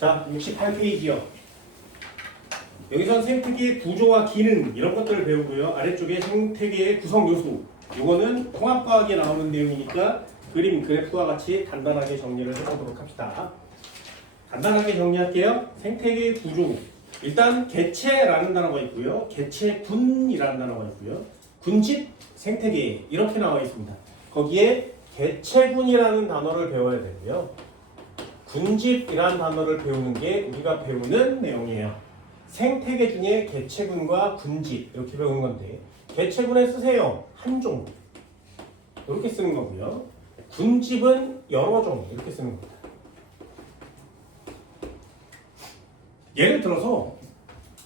자, 68페이지요. 여기선 생태계의 구조와 기능 이런 것들을 배우고요. 아래쪽에 생태계의 구성 요소. 이거는 통합과학에 나오는 내용이니까 그림, 그래프와 같이 간단하게 정리를 해보도록 합시다. 간단하게 정리할게요. 생태계의 구조. 일단 개체라는 단어가 있고요. 개체군이라는 단어가 있고요. 군집, 생태계 이렇게 나와 있습니다. 거기에 개체군이라는 단어를 배워야 되고요. 군집이라는 단어를 배우는 게 우리가 배우는 내용이에요. 생태계 중에 개체군과 군집 이렇게 배우는 건데 개체군에 쓰세요. 한 종 이렇게 쓰는 거고요. 군집은 여러 종 이렇게 쓰는 겁니다. 예를 들어서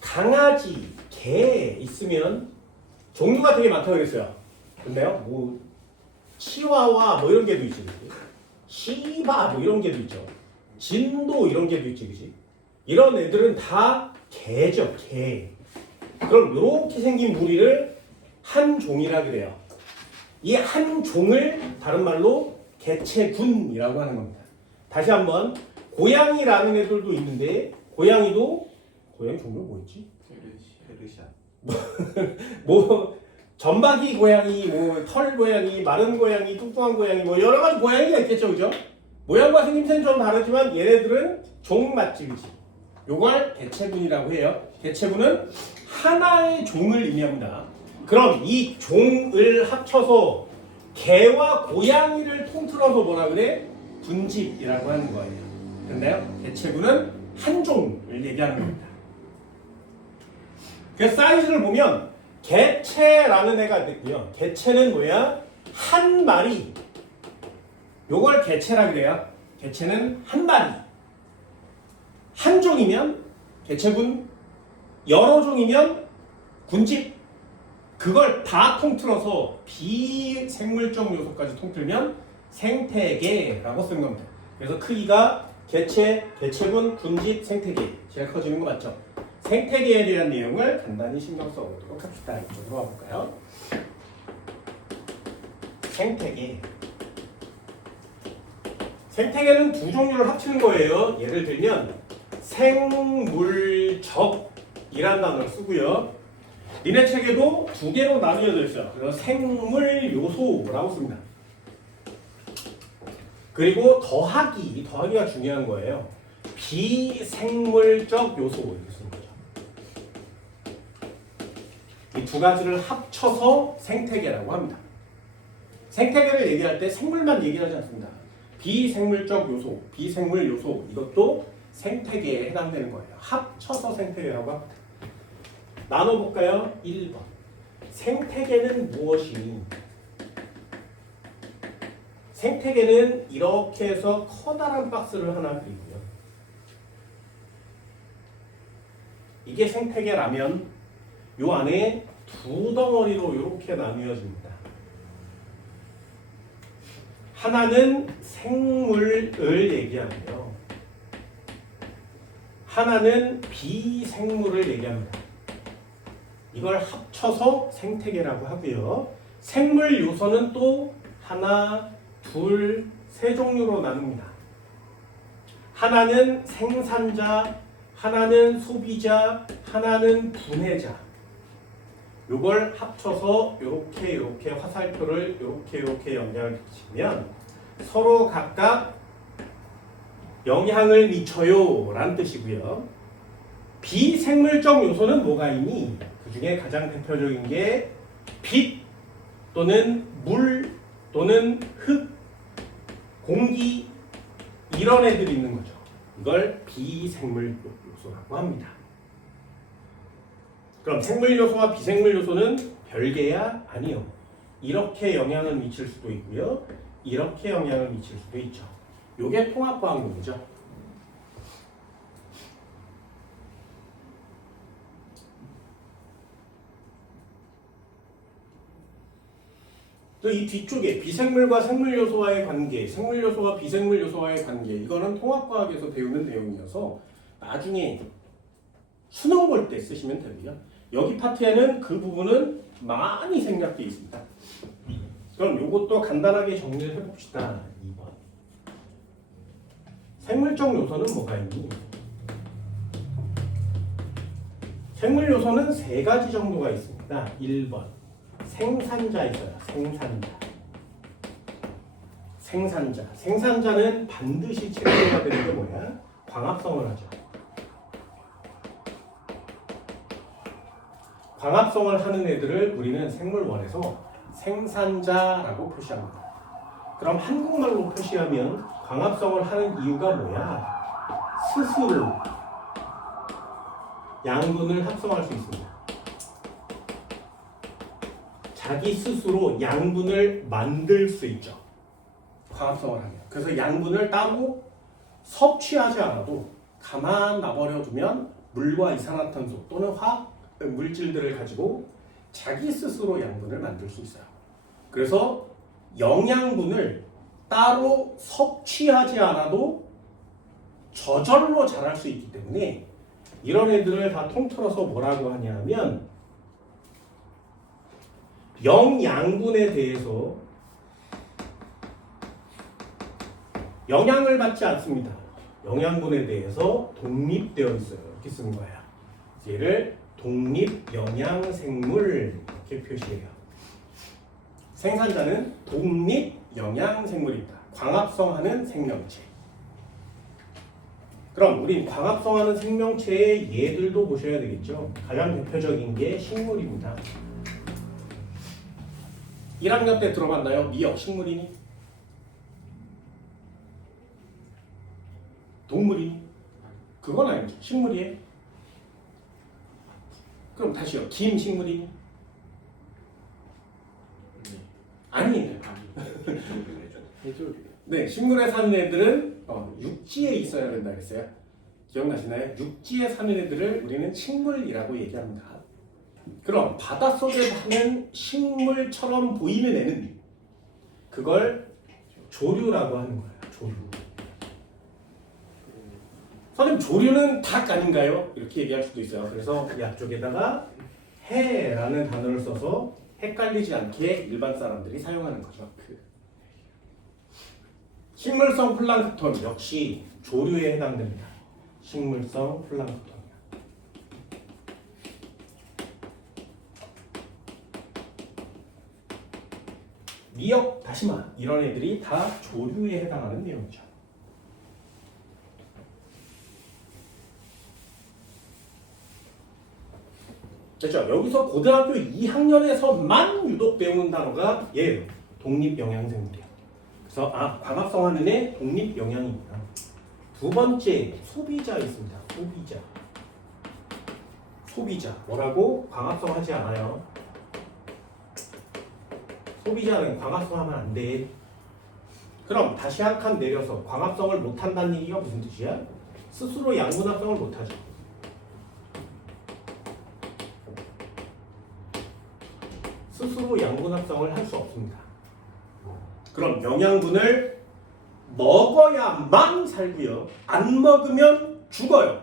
강아지, 개 있으면 종류가 되게 많다고 그랬어요. 근데요, 뭐 치와와 뭐 이런 개도 있지, 시바 뭐 이런 개도 있죠. 진도 이런 개도 있지, 그지? 이런 애들은 다 개죠, 개. 그럼 이렇게 생긴 무리를 한 종이라 그래요. 이 한 종을 다른 말로 개체군이라고 하는 겁니다. 다시 한번 고양이라는 애들도 있는데 고양이 종류 뭐였지? 페르시안. 뭐 점박이 고양이, 뭐 털 고양이, 마른 고양이, 뚱뚱한 고양이, 뭐 여러 가지 고양이가 있겠죠, 그죠? 모양과 생김새는 좀 다르지만 얘네들은 종 맞지, 그지? 요걸 개체군이라고 해요. 개체군은 하나의 종을 의미합니다. 그럼 이 종을 합쳐서 개와 고양이를 통틀어서 뭐라 그래? 군집이라고 하는 거예요. 근데요, 개체군은 한 종을 얘기하는 겁니다. 그 사이즈를 보면 개체라는 애가 있고요. 개체는 뭐야? 한 마리. 요걸 개체라 그래요. 개체는 한 마리. 한 종이면 개체군, 여러 종이면 군집. 그걸 다 통틀어서 비생물적 요소까지 통틀면 생태계라고 쓰는 겁니다. 그래서 크기가 개체, 개체군, 군집, 생태계. 제가 커지는 거 맞죠? 생태계에 대한 내용을 간단히 신경 써보도록 합시다. 이거 들어가 볼까요? 생태계. 생태계는 두 종류를 합치는 거예요. 예를 들면 생물적이라는 단어를 쓰고요. 니네 책에도 두 개로 나뉘어져 있어요. 그래서 생물요소라고 씁니다. 그리고 더하기가 중요한 거예요. 비생물적 요소 이렇게 쓰는 거죠. 이 두 가지를 합쳐서 생태계라고 합니다. 생태계를 얘기할 때 생물만 얘기하지 않습니다. 비생물적 요소, 비생물 요소 이것도 생태계에 해당되는 거예요. 합쳐서 생태계라고 합니다. 나눠볼까요? 1번. 생태계는 무엇이니? 생태계는 이렇게 해서 커다란 박스를 하나 그리고요. 이게 생태계라면 요 안에 두 덩어리로 이렇게 나뉘어집니다. 하나는 생물을 얘기하고요. 하나는 비생물을 얘기합니다. 이걸 합쳐서 생태계라고 하고요. 생물 요소는 또 하나, 둘, 세 종류로 나눕니다. 하나는 생산자, 하나는 소비자, 하나는 분해자. 이걸 합쳐서 이렇게 화살표를 이렇게 영향을 끼치면 서로 각각 영향을 미쳐요 라는 뜻이고요. 비생물적 요소는 뭐가 있니? 그 중에 가장 대표적인 게 빛 또는 물 또는 흙, 공기 이런 애들이 있는 거죠. 이걸 비생물 요소라고 합니다. 그럼 생물 요소와 비생물 요소는 별개야? 아니요. 이렇게 영향을 미칠 수도 있고요. 이렇게 영향을 미칠 수도 있죠. 요게 통합과학론이죠. 또 이 뒤쪽에 비생물과 생물 요소와의 관계, 생물 요소와 비생물 요소와의 관계 이거는 통합과학에서 배우는 내용이어서 나중에 수능 볼 때 쓰시면 되고요. 여기 파트에는 그 부분은 많이 생략되어 있습니다. 그럼 이것도 간단하게 정리를 해봅시다. 2번. 생물적 요소는 뭐가 있니? 생물 요소는 세 가지 정도가 있습니다. 1번 생산자 있어요. 생산자는 반드시 체크해야 되는 게 뭐야? 광합성을 하죠. 광합성을 하는 애들을 우리는 생물원에서 생산자라고 표시합니다. 그럼 한국말로 표시하면 광합성을 하는 이유가 뭐야? 스스로 양분을 합성할 수 있습니다. 자기 스스로 양분을 만들 수 있죠. 광합성을 하면. 그래서 양분을 따로 섭취하지 않아도 가만 놔버려 두면 물과 이산화탄소 또는 화학 물질들을 가지고 자기 스스로 양분을 만들 수 있어요. 그래서 영양분을 따로 섭취하지 않아도 저절로 자랄 수 있기 때문에 이런 애들을 다 통틀어서 뭐라고 하냐면 영양분에 대해서 영향을 받지 않습니다. 영양분에 대해서 독립되어 있어요. 이렇게 쓰는 거예요. 얘를 독립영양생물 이렇게 표시해요. 생산자는 독립영양생물입니다. 광합성하는 생명체. 그럼 우린 광합성하는 생명체의 예들도 보셔야 되겠죠. 가장 대표적인 게 식물입니다. 1학년 때 들어봤나요? 미역 식물이니? 동물이니? 그건 아니죠. 식물이에요. 그럼 다시요. 김 식물이니? 아니에요. 네, 식물에 사는 애들은 육지에 있어야 된다 그랬어요. 기억나시나요? 육지에 사는 애들을 우리는 식물이라고 얘기합니다. 그럼 바닷속에 사는 식물처럼 보이는 애는 그걸 조류라고 하는 거예요. 조류. 선생님, 조류는 닭 아닌가요? 이렇게 얘기할 수도 있어요. 그래서 이 앞쪽에다가 해라는 단어를 써서 헷갈리지 않게 일반 사람들이 사용하는 거죠. 식물성 플랑크톤 역시 조류에 해당됩니다. 식물성 플랑크톤. 미역, 다시마 이런 애들이 다 조류에 해당하는 내용이죠. 됐죠? 여기서 고등학교 2학년에서만 유독 배우는 단어가 얘예요. 독립영양생물이에요. 그래서 광합성하는 애 독립영양입니다. 두 번째 소비자 있습니다. 소비자 뭐라고? 광합성하지 않아요. 소비자는 광합성하면 안 돼. 그럼 다시 한 칸 내려서 광합성을 못한다는 얘기가 무슨 뜻이야? 스스로 양분 합성을 못하죠. 스스로 양분 합성을 할 수 없습니다. 그럼 영양분을 먹어야만 살고요. 안 먹으면 죽어요.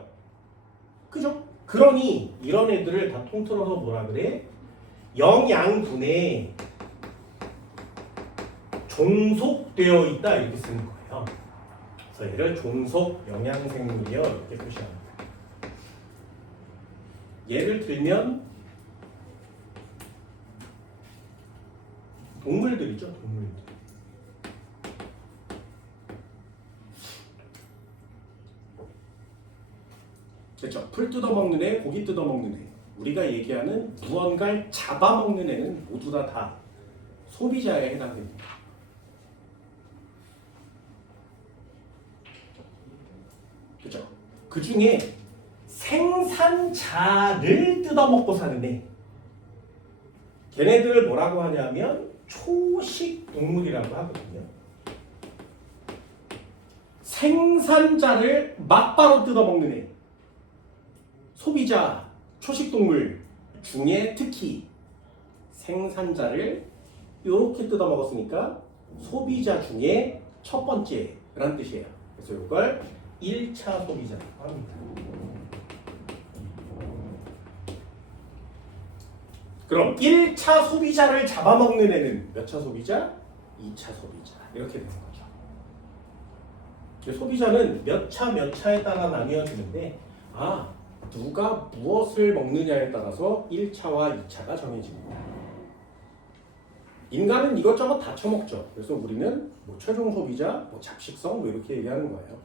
그죠? 그러니 이런 애들을 다 통틀어서 뭐라 그래? 영양분에 종속되어 있다 이렇게 쓰는 거예요. 그래서 얘를 종속 영양생물이요 이렇게 표시합니다. 예를 들면 동물들이죠. 동물들. 그렇죠. 풀 뜯어먹는 애, 고기 뜯어먹는 애. 우리가 얘기하는 무언가를 잡아먹는 애는 모두 다 소비자에 해당됩니다. 그렇죠. 그 중에 생산자를 뜯어먹고 사는 애. 걔네들을 뭐라고 하냐면 초식 동물이라고 하거든요. 생산자를 막바로 뜯어먹는 애. 소비자, 초식 동물 중에 특히 생산자를 이렇게 뜯어먹었으니까 소비자 중에 첫 번째라는 뜻이에요. 그래서 이걸 1차 소비자라고 합니다. 그럼 1차 소비자를 잡아먹는 애는 몇 차 소비자? 2차 소비자. 이렇게 되는 거죠. 소비자는 몇 차에 따라 나뉘어지는데 누가 무엇을 먹느냐에 따라서 1차와 2차가 정해집니다. 인간은 이것저것 다 처먹죠. 그래서 우리는 뭐 최종 소비자, 뭐 잡식성 뭐 이렇게 얘기하는 거예요.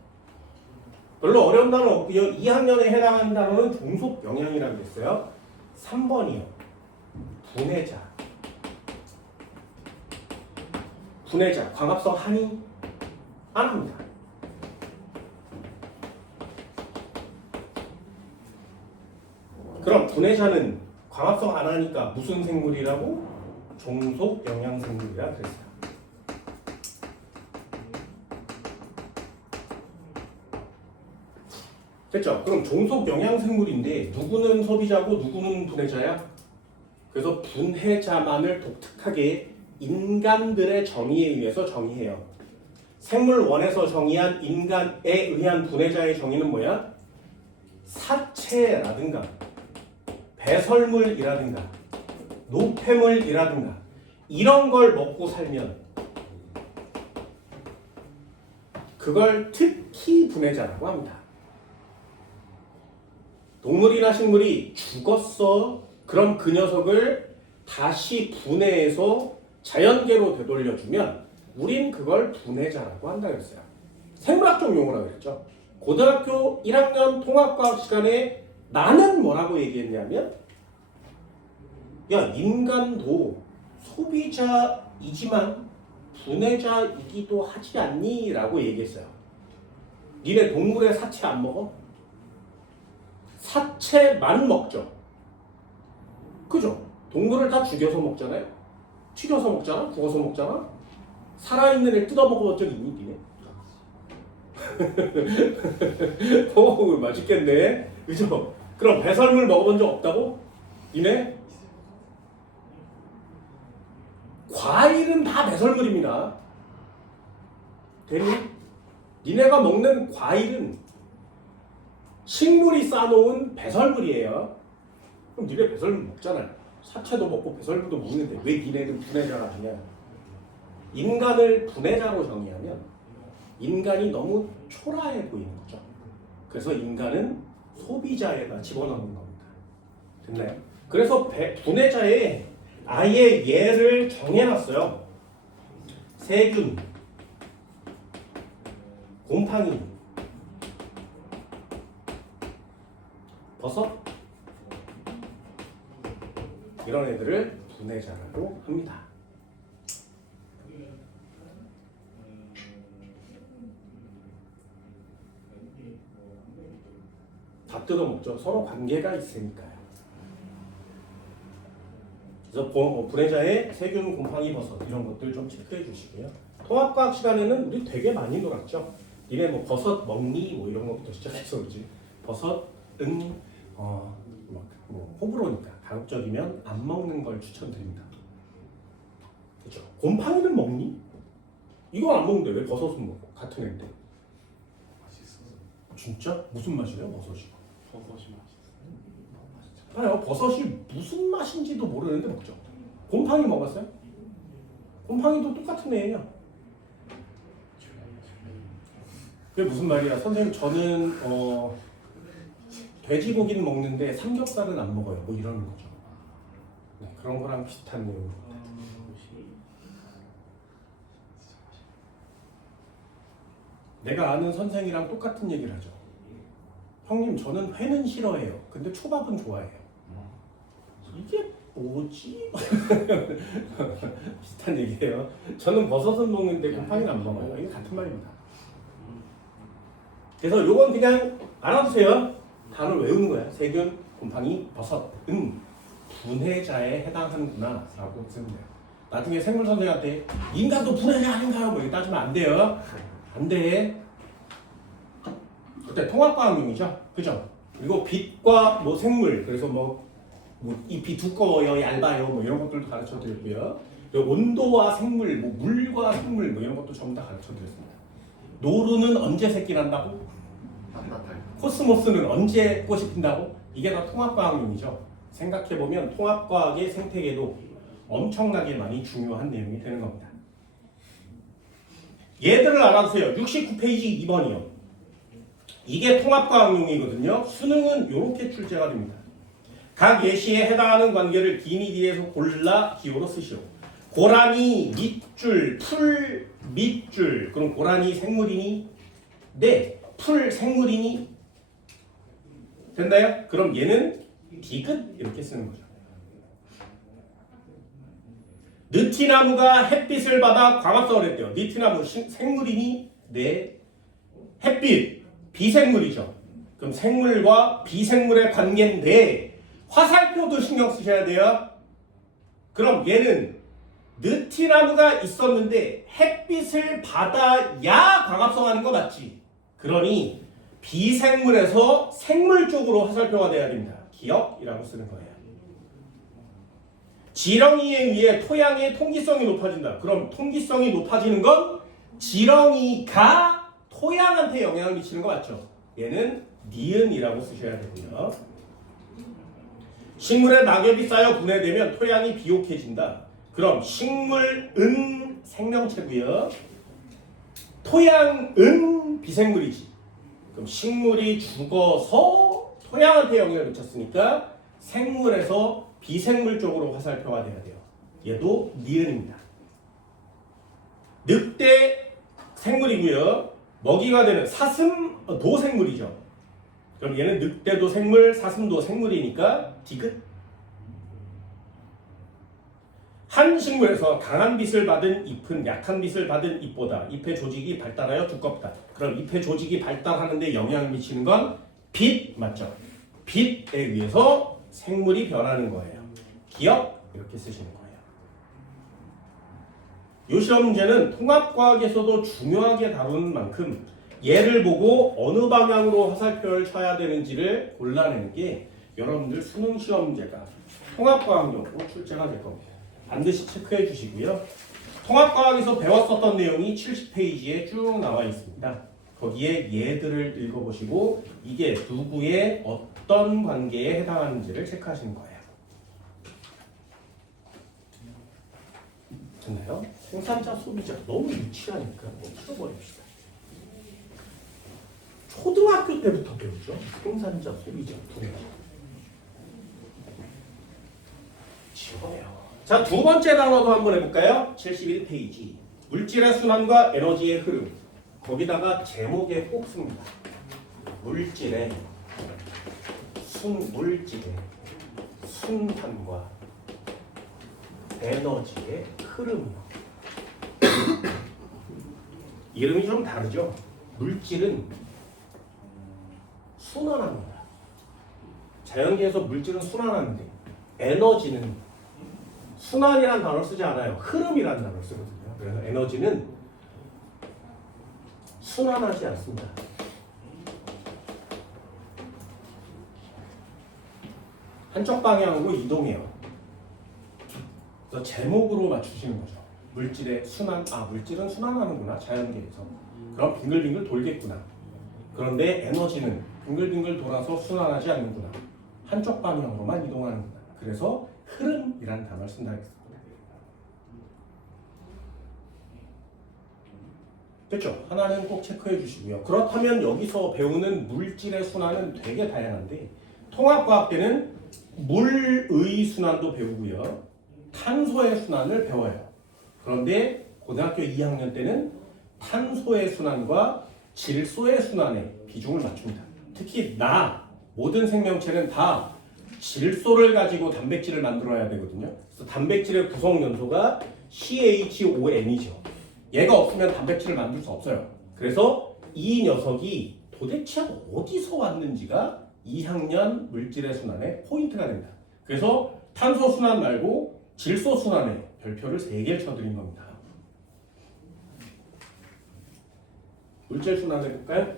별로 어려운 단어 없고요. 2학년에 해당하는 단어는 종속 영양이라고 했어요. 3번이요. 분해자. 분해자. 광합성 하니? 안 합니다. 그럼 분해자는 광합성 안 하니까 무슨 생물이라고? 종속 영양 생물이라 그랬어요. 됐죠? 그럼 종속 영양 생물인데 누구는 소비자고 누구는 분해자야? 그래서 분해자만을 독특하게 인간들의 정의에 의해서 정의해요. 생물원에서 정의한 인간에 의한 분해자의 정의는 뭐야? 사체라든가 배설물이라든가 노폐물이라든가 이런 걸 먹고 살면 그걸 특히 분해자라고 합니다. 동물이나 식물이 죽었어. 그럼 그 녀석을 다시 분해해서 자연계로 되돌려주면 우린 그걸 분해자라고 한다 그랬어요. 생물학적 용어라고 그랬죠. 고등학교 1학년 통합과학 시간에 나는 뭐라고 얘기했냐면 야, 인간도 소비자이지만 분해자이기도 하지 않니? 라고 얘기했어요. 니네 동물의 사체 안 먹어? 사체만 먹죠. 그죠? 동물을 다 죽여서 먹잖아요. 튀겨서 먹잖아? 구워서 먹잖아? 살아있는 애 뜯어먹어본 적 있니? 니네? 맛있겠네. 그죠? 그럼 배설물 먹어본 적 없다고? 니네? 과일은 다 배설물입니다. 되니? 니네가 먹는 과일은 식물이 싸놓은 배설물이에요. 그럼 니네 배설물 먹잖아요. 사체도 먹고 배설물도 먹는데 왜 니네는 분해자가 되냐? 인간을 분해자로 정의하면 인간이 너무 초라해 보이는 거죠. 그래서 인간은 소비자에다 집어넣는 겁니다. 됐나요? 그래서 분해자에 아예 예를 정해놨어요. 세균, 곰팡이, 버섯 이런 애들을 분해자라고 합니다. 다 뜯어먹죠. 서로 관계가 있으니까요. 그래서 분해자의 세균, 곰팡이, 버섯 이런 것들 좀 체크해 주시고요. 통합과학 시간에는 우리 되게 많이 놀았죠. 니네 뭐 버섯 먹니? 뭐 이런 것부터 시작해서 그지. 버섯은 뭐 호불호니까 가급적이면 안 먹는 걸 추천드립니다. 그렇죠. 곰팡이는 먹니? 이거 안 먹는데 왜 버섯은 먹어? 같은 애인데. 맛있어. 진짜? 무슨 맛이에요, 버섯이? 버섯이 맛있어. 봐요, 버섯이 무슨 맛인지도 모르는데 먹죠. 곰팡이 먹었어요? 곰팡이도 똑같은 애예요. 그게 무슨 말이야? 선생님 저는 돼지고기는 먹는데 삼겹살은 안 먹어요. 뭐 이런 거죠. 네, 그런 거랑 비슷한 내용입니다. 내가 아는 선생이랑 똑같은 얘기를 하죠. 형님 저는 회는 싫어해요. 근데 초밥은 좋아해요. 이게 뭐지? 비슷한 얘기예요. 저는 버섯은 먹는데 곰팡이는 안 먹어요. 이게 같은 말입니다. 그래서 요건 그냥 알아두세요. 단어를 외우는 거야. 세균, 곰팡이, 버섯, 분해자에 해당하는구나 라고 쓰면 돼요. 나중에 생물 선생한테 인간도 분해자 아닌가요? 뭐 이렇게 따지면 안 돼요. 안 돼. 그때 통합과학용이죠. 그죠? 그리고 빛과 뭐 생물, 그래서 뭐 잎이 두꺼워요, 얇아요, 뭐 이런 것들도 가르쳐 드렸고요. 온도와 생물, 뭐 물과 생물, 뭐 이런 것도 전부 다 가르쳐 드렸습니다. 노루는 언제 새끼 난다고? 코스모스는 언제 꽃이 핀다고? 이게 다 통합과학용이죠. 생각해보면 통합과학의 생태계도 엄청나게 많이 중요한 내용이 되는 겁니다. 얘들을 알아두세요. 69페이지 2번이요. 이게 통합과학용이거든요. 수능은 이렇게 출제가 됩니다. 각 예시에 해당하는 관계를 기니 뒤에서 골라 기호로 쓰시오. 고라니 밑줄, 풀 밑줄. 그럼 고라니 생물이니? 네. 풀 생물이니? 됐나요? 그럼 얘는 디귿 이렇게 쓰는 거죠. 느티나무가 햇빛을 받아 광합성을 했대요. 느티나무 생물이니? 네. 햇빛 비생물이죠. 그럼 생물과 비생물의 관계인데 화살표도 신경 쓰셔야 돼요. 그럼 얘는 느티나무가 있었는데 햇빛을 받아야 광합성하는 거 맞지? 그러니 비생물에서 생물 쪽으로 화살표가 돼야 됩니다. 기억이라고 쓰는 거예요. 지렁이에 의해 토양의 통기성이 높아진다. 그럼 통기성이 높아지는 건 지렁이가 토양한테 영향을 미치는 거 맞죠? 얘는 니은이라고 쓰셔야 되고요. 식물에 낙엽이 쌓여 분해되면 토양이 비옥해진다. 그럼 식물은 생명체고요. 토양은 비생물이지. 그럼 식물이 죽어서 토양한테 영향을 미쳤으니까 생물에서 비생물 쪽으로 화살표가 돼야 돼요. 얘도 니은입니다. 늑대 생물이고요. 먹이가 되는 사슴 도생물이죠. 그럼 얘는 늑대도 생물, 사슴도 생물이니까 디귿. 한 식물에서 강한 빛을 받은 잎은 약한 빛을 받은 잎보다 잎의 조직이 발달하여 두껍다. 그럼 잎의 조직이 발달하는데 영향을 미치는 건 빛 맞죠? 빛에 의해서 생물이 변하는 거예요. 기억 이렇게 쓰시는 거예요. 이 시험 문제는 통합과학에서도 중요하게 다루는 만큼 얘를 보고 어느 방향으로 화살표를 쳐야 되는지를 골라내는 게 여러분들 수능 시험 문제가 통합과학용으로 출제가 될 겁니다. 반드시 체크해 주시고요. 통합과학에서 배웠었던 내용이 70페이지에 쭉 나와 있습니다. 거기에 얘들을 읽어보시고 이게 누구의 어떤 관계에 해당하는지를 체크하시는 거예요. 됐나요? 생산자, 소비자 너무 유치하니까 풀어버립시다. 초등학교 때부터 배우죠. 생산자, 소비자 두 개. 지워요. 자, 두 번째 단어도 한번 해볼까요? 71페이지. 물질의 순환과 에너지의 흐름. 거기다가 제목에 꼭 씁니다. 물질의 순환과 에너지의 흐름. 이름이 좀 다르죠? 물질은 순환합니다. 자연계에서 물질은 순환하는데 에너지는 순환이라는 단어를 쓰지 않아요. 흐름이라는 단어를 쓰거든요. 그래서 에너지는 순환하지 않습니다. 한쪽 방향으로 이동해요. 그래서 제목으로 맞추시는 거죠. 물질의 순환, 물질은 순환하는구나, 자연계에서. 그럼 빙글빙글 돌겠구나. 그런데 에너지는 빙글빙글 돌아서 순환하지 않는구나. 한쪽 방향으로만 이동하는구나. 그래서 흐름이라는 단어를 쓴다 했습니다. 됐죠? 하나는 꼭 체크해 주시고요. 그렇다면 여기서 배우는 물질의 순환은 되게 다양한데 통합과학 때는 물의 순환도 배우고요. 탄소의 순환을 배워요. 그런데 고등학교 2학년 때는 탄소의 순환과 질소의 순환에 비중을 맞춥니다. 특히 모든 생명체는 다 질소를 가지고 단백질을 만들어야 되거든요. 그래서 단백질의 구성 연소가 CHON이죠. 얘가 없으면 단백질을 만들 수 없어요. 그래서 이 녀석이 도대체 어디서 왔는지가 2학년 물질의 순환의 포인트가 됩니다. 그래서 탄소 순환 말고 질소 순환에 별표를 3개를 쳐드린 겁니다. 물질 순환 해볼까요?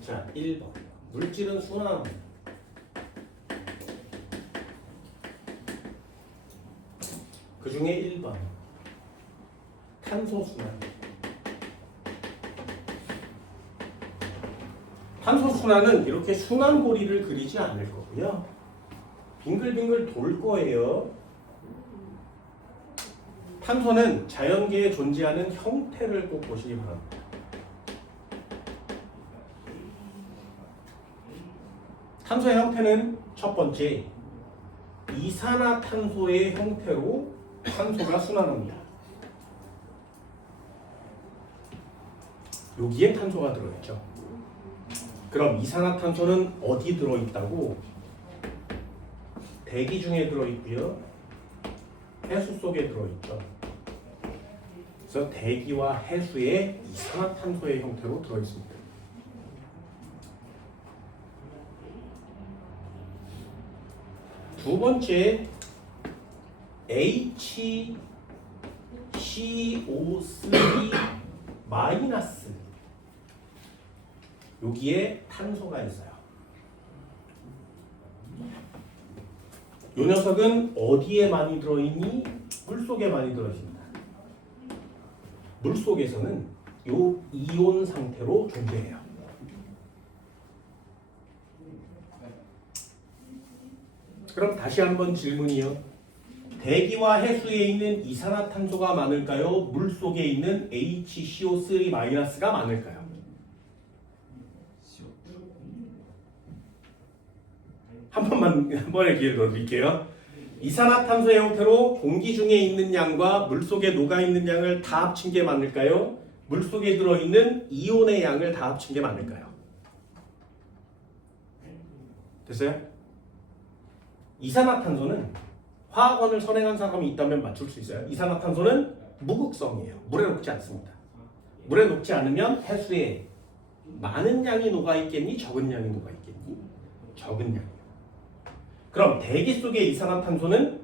자, 1번. 물질은 순환합니다. 그 중에 1번. 탄소 순환. 탄소 순환은 이렇게 순환고리를 그리지 않을 거고요. 빙글빙글 돌 거예요. 탄소는 자연계에 존재하는 형태를 꼭 보시기 바랍니다. 탄소의 형태는 첫 번째 이산화탄소의 형태로 탄소가 순환합니다. 여기에 탄소가 들어있죠. 그럼 이산화탄소는 어디 들어있다고? 대기 중에 들어있고요. 해수 속에 들어있죠. 그래서 대기와 해수에 이산화탄소의 형태로 들어있습니다. 두 번째 HCO3 마이너스 여기에 탄소가 있어요. 이 녀석은 어디에 많이 들어있니? 물속에 많이 들어있습니다. 물속에서는 요 이온 상태로 존재해요. 그럼 다시 한번 질문이요. 대기와 해수에 있는 이산화탄소가 많을까요? 물속에 있는 HCO3-가 많을까요? 한 번의 기회를 더 드릴게요. 이산화탄소의 형태로 공기 중에 있는 양과 물속에 녹아있는 양을 다 합친 게 많을까요? 물속에 들어있는 이온의 양을 다 합친 게 많을까요? 됐어요? 이산화탄소는 화학원을 선행한 사람이 있다면 맞출 수 있어요. 이산화탄소는 무극성이에요. 물에 녹지 않습니다. 물에 녹지 않으면 해수에 많은 양이 녹아있겠니? 적은 양이 녹아있겠니? 적은 양이요. 그럼 대기 속의 이산화탄소는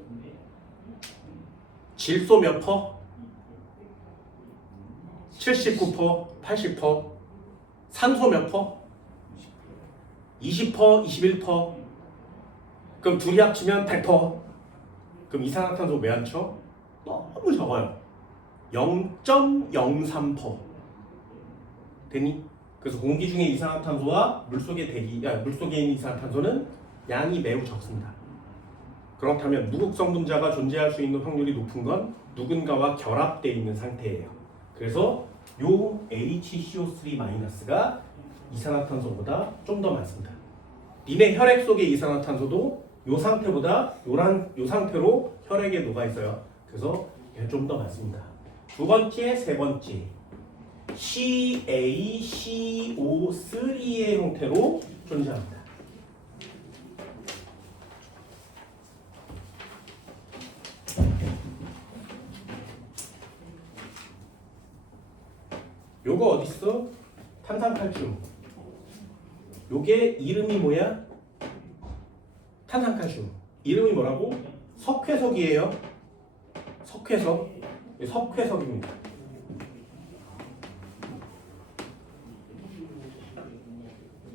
질소 몇 퍼? 79%, 80%. 산소 몇 퍼? 20%, 21%. 그럼 둘이 합치면 100%. 그럼 이산화탄소 왜 안 쳐? 너무 적어요. 0.03%. 되니? 그래서 공기 중에 이산화탄소와 물속에 있는 이산화탄소는 양이 매우 적습니다. 그렇다면 무극성 분자가 존재할 수 있는 확률이 높은 건 누군가와 결합되어 있는 상태예요. 그래서 요 HCO3-가 이산화탄소보다 좀 더 많습니다. 니네 혈액 속의 이산화탄소도 요 상태보다 요 상태로 혈액에 녹아 있어요. 그래서 좀 더 많습니다. 두 번째, 세 번째 CaCO3의 형태로 존재합니다. 요거 어딨어? 탄산칼슘. 요게 이름이 뭐야? 탄산칼슘. 이름이 뭐라고? 석회석이에요. 석회석. 석회석입니다.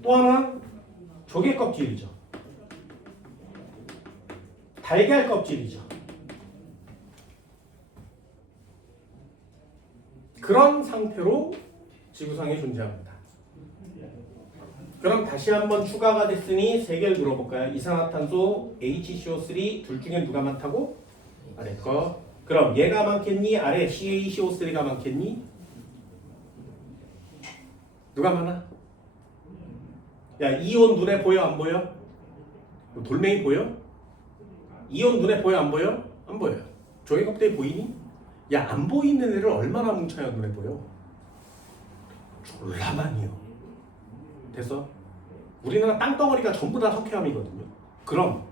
또 하나 조개 껍질이죠. 달걀 껍질이죠. 그런 상태로 지구상에 존재합니다. 그럼 다시 한번 추가가 됐으니 세 개를 물어볼까요? 이산화탄소, HCO3 둘 중에 누가 많다고? 아래 거. 그럼 얘가 많겠니? 아래 CaCO3가 많겠니? 누가 많아? 야, 이온 눈에 보여 안 보여? 돌멩이 보여? 이온 눈에 보여 안 보여? 안 보여요. 조개 껍데기 보이니? 야, 안 보이는 애를 얼마나 뭉쳐야 눈에 보여? 졸라 많이요. 됐어? 우리나라 땅덩어리가 전부 다 석회암이거든요. 그럼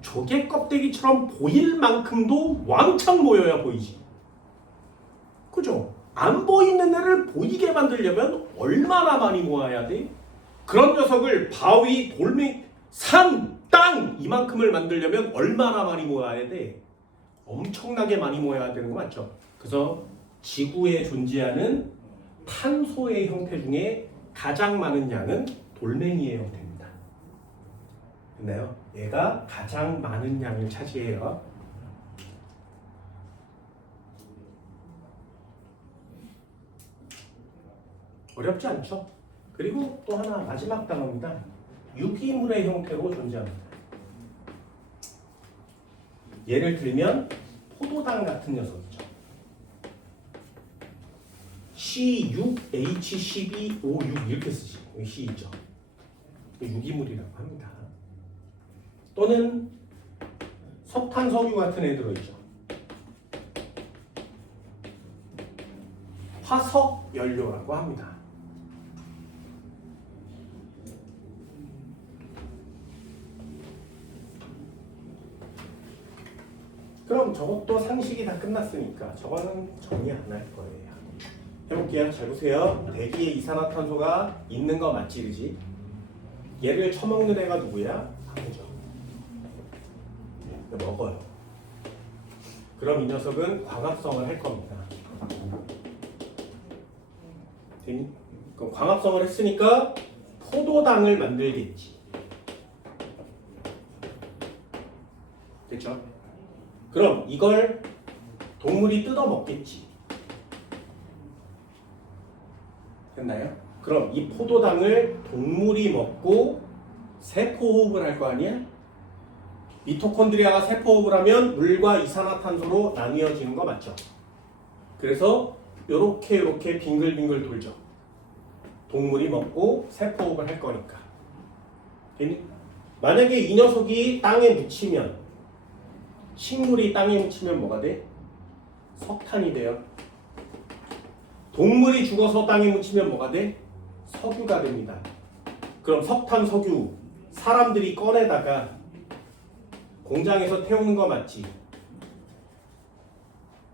조개 껍데기처럼 보일 만큼도 왕창 모여야 보이지. 그죠? 안 보이는 애를 보이게 만들려면 얼마나 많이 모아야 돼? 그런 녀석을 바위, 돌멩이, 산, 땅 이만큼을 만들려면 얼마나 많이 모아야 돼? 엄청나게 많이 모여야 되는 거 맞죠? 그래서 지구에 존재하는 탄소의 형태 중에 가장 많은 양은 돌멩이의 형태입니다. 됐나요? 얘가 가장 많은 양을 차지해요. 어렵지 않죠? 그리고 또 하나 마지막 단어입니다. 유기물의 형태로 존재합니다. 예를 들면 포도당 같은 녀석이죠. C6H12O6 이렇게 쓰지. 여기 C 있죠. 유기물이라고 합니다. 또는 석탄, 석유 같은 애 들어있죠. 화석 연료라고 합니다. 그럼 저것도 상식이 다 끝났으니까 저거는 정리 안 할 거예요. 해볼게요. 잘 보세요. 대기에 이산화탄소가 있는 거 맞지, 그지? 얘를 처먹는 애가 누구야? 아니죠. 먹어요. 그럼 이 녀석은 광합성을 할 겁니다. 되니? 그럼 광합성을 했으니까 포도당을 만들겠지. 됐죠? 그럼 이걸 동물이 뜯어 먹겠지. 됐나요? 그럼 이 포도당을 동물이 먹고 세포호흡을 할 거 아니야? 미토콘드리아가 세포호흡을 하면 물과 이산화탄소로 나뉘어지는 거 맞죠? 그래서 요렇게 빙글빙글 돌죠. 동물이 먹고 세포호흡을 할 거니까. 됐니? 만약에 이 녀석이 땅에 묻히면, 식물이 땅에 묻히면 뭐가 돼? 석탄이 돼요. 동물이 죽어서 땅에 묻히면 뭐가 돼? 석유가 됩니다. 그럼 석탄, 석유 사람들이 꺼내다가 공장에서 태우는 거 맞지?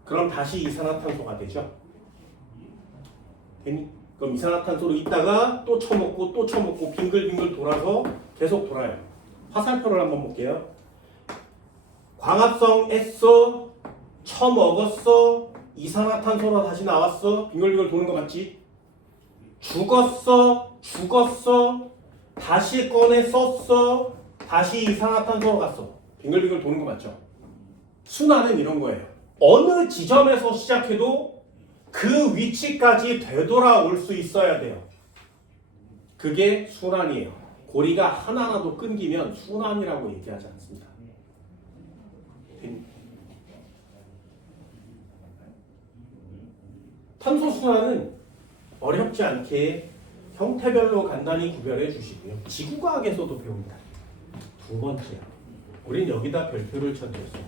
그럼 다시 이산화탄소가 되죠. 되니? 그럼 이산화탄소로 있다가 또 처먹고 빙글빙글 돌아서 계속 돌아요. 화살표를 한번 볼게요. 광합성 했어, 처먹었어, 이산화탄소로 다시 나왔어, 빙글빙글 도는 거 맞지? 죽었어, 다시 꺼내 썼어, 다시 이산화탄소로 갔어. 빙글빙글 도는 거 맞죠? 순환은 이런 거예요. 어느 지점에서 시작해도 그 위치까지 되돌아올 수 있어야 돼요. 그게 순환이에요. 고리가 하나라도 끊기면 순환이라고 얘기하지 않습니다. 탄소 순환은 어렵지 않게 형태별로 간단히 구별해 주시고요. 지구과학에서도 배웁니다. 두 번째요. 우린 여기다 별표를 쳐드렸어요.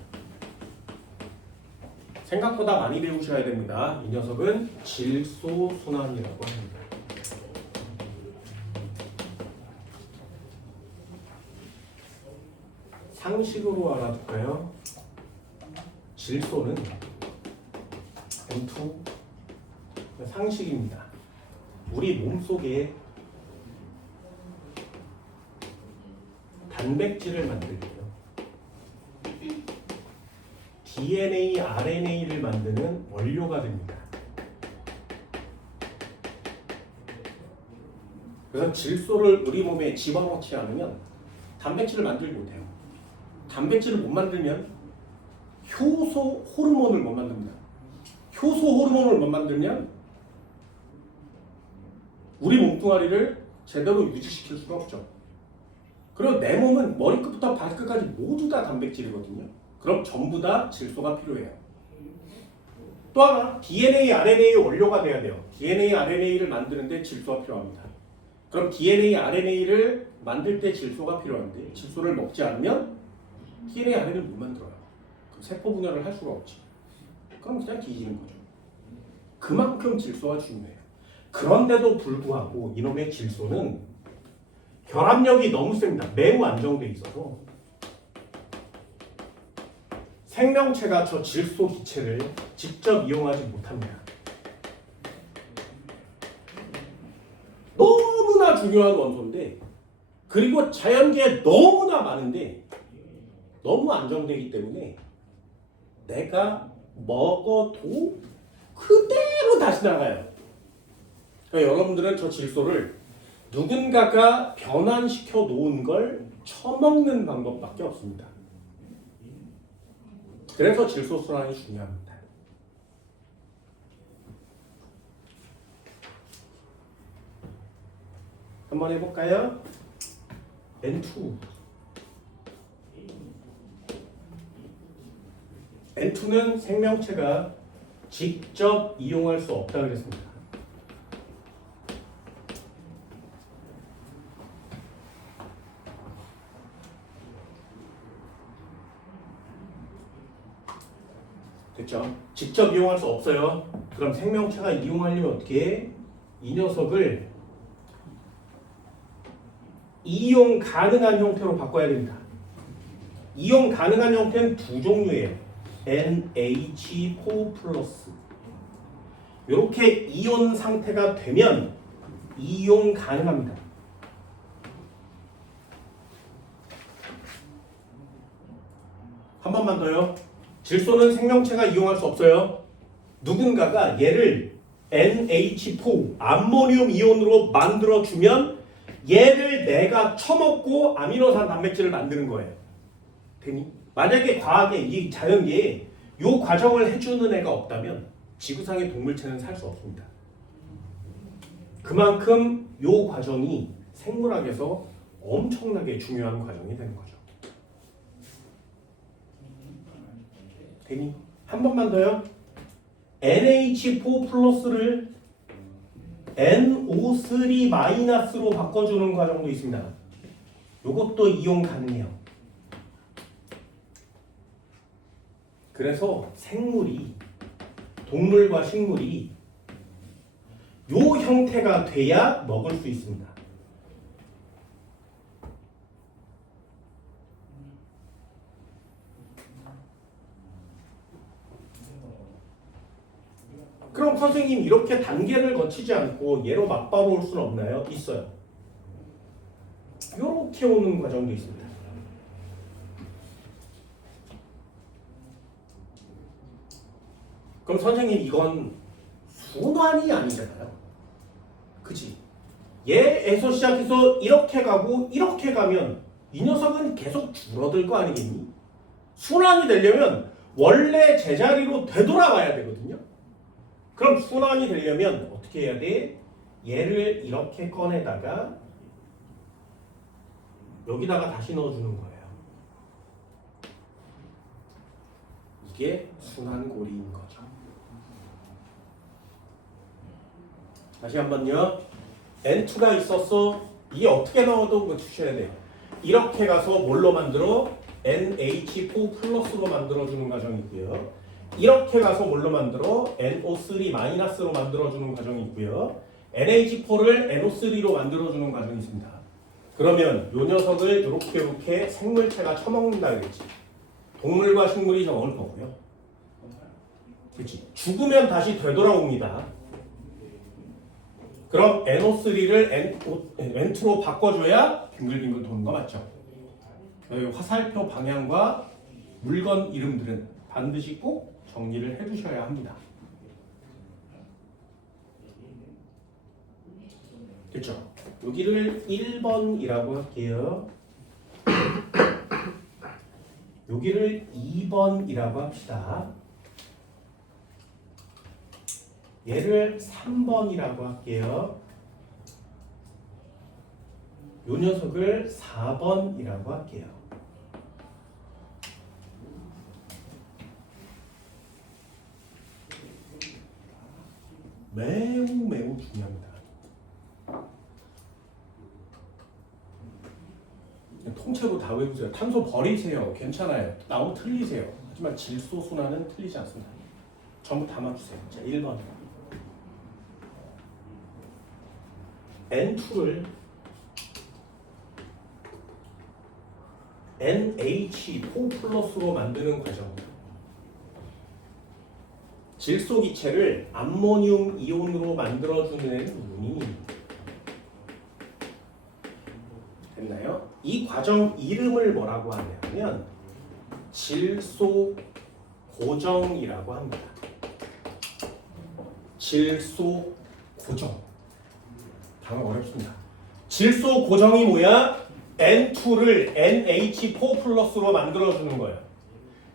생각보다 많이 배우셔야 됩니다. 이 녀석은 질소 순환이라고 합니다. 상식으로 알아둘까요? 질소는 N2 상식입니다. 우리 몸속에 단백질을 만들 때요. DNA, RNA를 만드는 원료가 됩니다. 그래서 질소를 우리 몸에 집어넣지 않으면 단백질을 만들지 못해요. 단백질을 못 만들면 효소 호르몬을 못 만듭니다. 효소 호르몬을 못 만들면 우리 몸뚱아리를 제대로 유지시킬 수가 없죠. 그리고 내 몸은 머리끝부터 발끝까지 모두 다 단백질이거든요. 그럼 전부 다 질소가 필요해요. 또 하나, DNA, RNA의 원료가 돼야 돼요. DNA, RNA를 만드는데 질소가 필요합니다. 그럼 DNA, RNA를 만들 때 질소가 필요한데 질소를 먹지 않으면 DNA, RNA를 못 만들어요. 그럼 세포 분열을 할 수가 없지. 그럼 그냥 뒤지는 거죠. 그만큼 질소가 중요해요. 그런데도 불구하고 이놈의 질소는 결합력이 너무 셉니다. 매우 안정돼 있어서 생명체가 저 질소 기체를 직접 이용하지 못합니다. 너무나 중요한 원소인데, 그리고 자연계에 너무나 많은데 너무 안정되기 때문에 내가 먹어도 그대로 다시 나가요. 그러니까 여러분들은 저 질소를 누군가가 변환시켜 놓은 걸 처먹는 방법밖에 없습니다. 그래서 질소 순환이 중요합니다. 한번 해볼까요? N2. N2는 생명체가 직접 이용할 수 없다고 그랬습니다. 됐죠? 직접 이용할 수 없어요. 그럼 생명체가 이용하려면 어떻게 해? 이 녀석을 이용 가능한 형태로 바꿔야 됩니다. 이용 가능한 형태는 두 종류예요. NH4+. 이렇게 이온 상태가 되면 이용 가능합니다. 한 번만 더요. 질소는 생명체가 이용할 수 없어요. 누군가가 얘를 NH4 암모늄 이온으로 만들어주면 얘를 내가 처먹고 아미노산 단백질을 만드는 거예요. 되니? 만약에 과학에 이 자연계에 이 과정을 해주는 애가 없다면 지구상의 동물체는 살 수 없습니다. 그만큼 이 과정이 생물학에서 엄청나게 중요한 과정이 되는 거죠. 되니? 한 번만 더요. NH4+를 NO3- 바꿔주는 과정도 있습니다. 이것도 이용 가능해요. 그래서 생물이 동물과 식물이 이 형태가 돼야 먹을 수 있습니다. 그럼 선생님 이렇게 단계를 거치지 않고 얘로 막바로 올 수는 없나요? 있어요. 이렇게 오는 과정도 있습니다. 그럼 선생님 이건 순환이 아니잖아요. 그치? 얘에서 시작해서 이렇게 가고 이렇게 가면 이 녀석은 계속 줄어들 거 아니겠니? 순환이 되려면 원래 제자리로 되돌아와야 되거든요. 그럼 순환이 되려면 어떻게 해야 돼? 얘를 이렇게 꺼내다가 여기다가 다시 넣어주는 거예요. 이게 순환고리인 거죠. 다시 한번요. N2가 있었어. 이게 어떻게 나와도 맞추셔야 돼요. 이렇게 가서 뭘로 만들어? NH4+로 만들어주는 과정이 있고요. 이렇게 가서 뭘로 만들어? NO3- 만들어주는 과정이 있고요. NH4를 NO3로 만들어주는 과정이 있습니다. 그러면 이 녀석을 이렇게 생물체가 처먹는다 그랬지. 동물과 식물이 먹을 거고요. 그렇지. 죽으면 다시 되돌아옵니다. 그럼 NO3를 N2로 바꿔줘야 빙글빙글 도는 거 맞죠? 화살표 방향과 물건 이름들은 반드시 꼭 정리를 해두셔야 합니다. 됐죠? 여기를 1번이라고 할게요. 여기를 2번이라고 합시다. 얘를 3번이라고 할게요. 요 녀석을 4번이라고 할게요. 매우 중요합니다. 통째로 다 외우세요. 탄소 버리세요. 괜찮아요. 나오면 틀리세요. 하지만 질소 순환은 틀리지 않습니다. 전부 다 맞추세요. 자, 1번. N2를 NH4+로 만드는 과정입니다. 질소 기체를 암모늄 이온으로 만들어주는 이온이 됐나요? 이 과정 이름을 뭐라고 하냐면 질소 고정이라고 합니다. 질소 고정. 단어 어렵습니다. 질소 고정이 뭐야? N2를 NH4+로 만들어주는 거예요.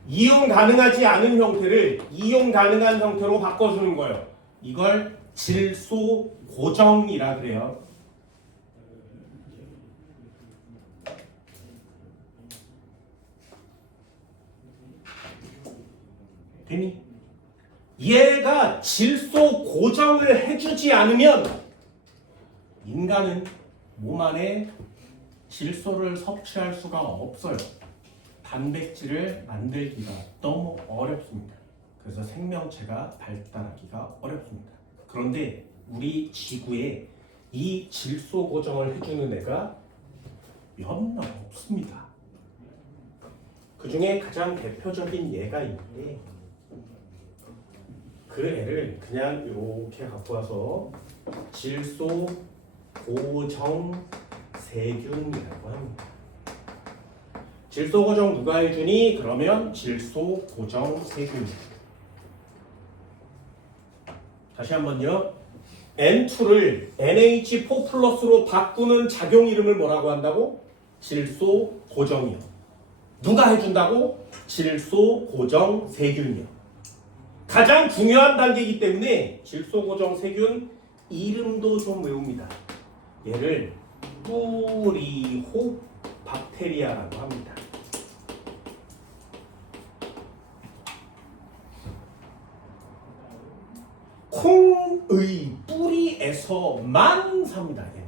이용 가능하지 않은 형태를 이용 가능한 형태로 바꿔주는 거예요. 이걸 질소 고정이라 그래요. 되니? 얘가 질소 고정을 해주지 않으면 인간은 몸 안에 질소를 섭취할 수가 없어요. 단백질을 만들기가 너무 어렵습니다. 그래서 생명체가 발달하기가 어렵습니다. 그런데 우리 지구에 이 질소 고정을 해주는 애가 몇 명 없습니다. 그 중에 가장 대표적인 예가 있는데 그 애를 그냥 이렇게 갖고 와서 질소 고정 세균이라고 합니다. 질소 고정 누가 해주니? 그러면 질소 고정 세균. 다시 한번요. N2를 NH4 플러스로 바꾸는 작용 이름을 뭐라고 한다고? 질소 고정이요. 누가 해준다고? 질소 고정 세균이요. 가장 중요한 단계이기 때문에 질소 고정 세균 이름도 좀 외웁니다. 얘를 뿌리호 박테리아라고 합니다. 콩의 뿌리에서만 삽니다. 얘.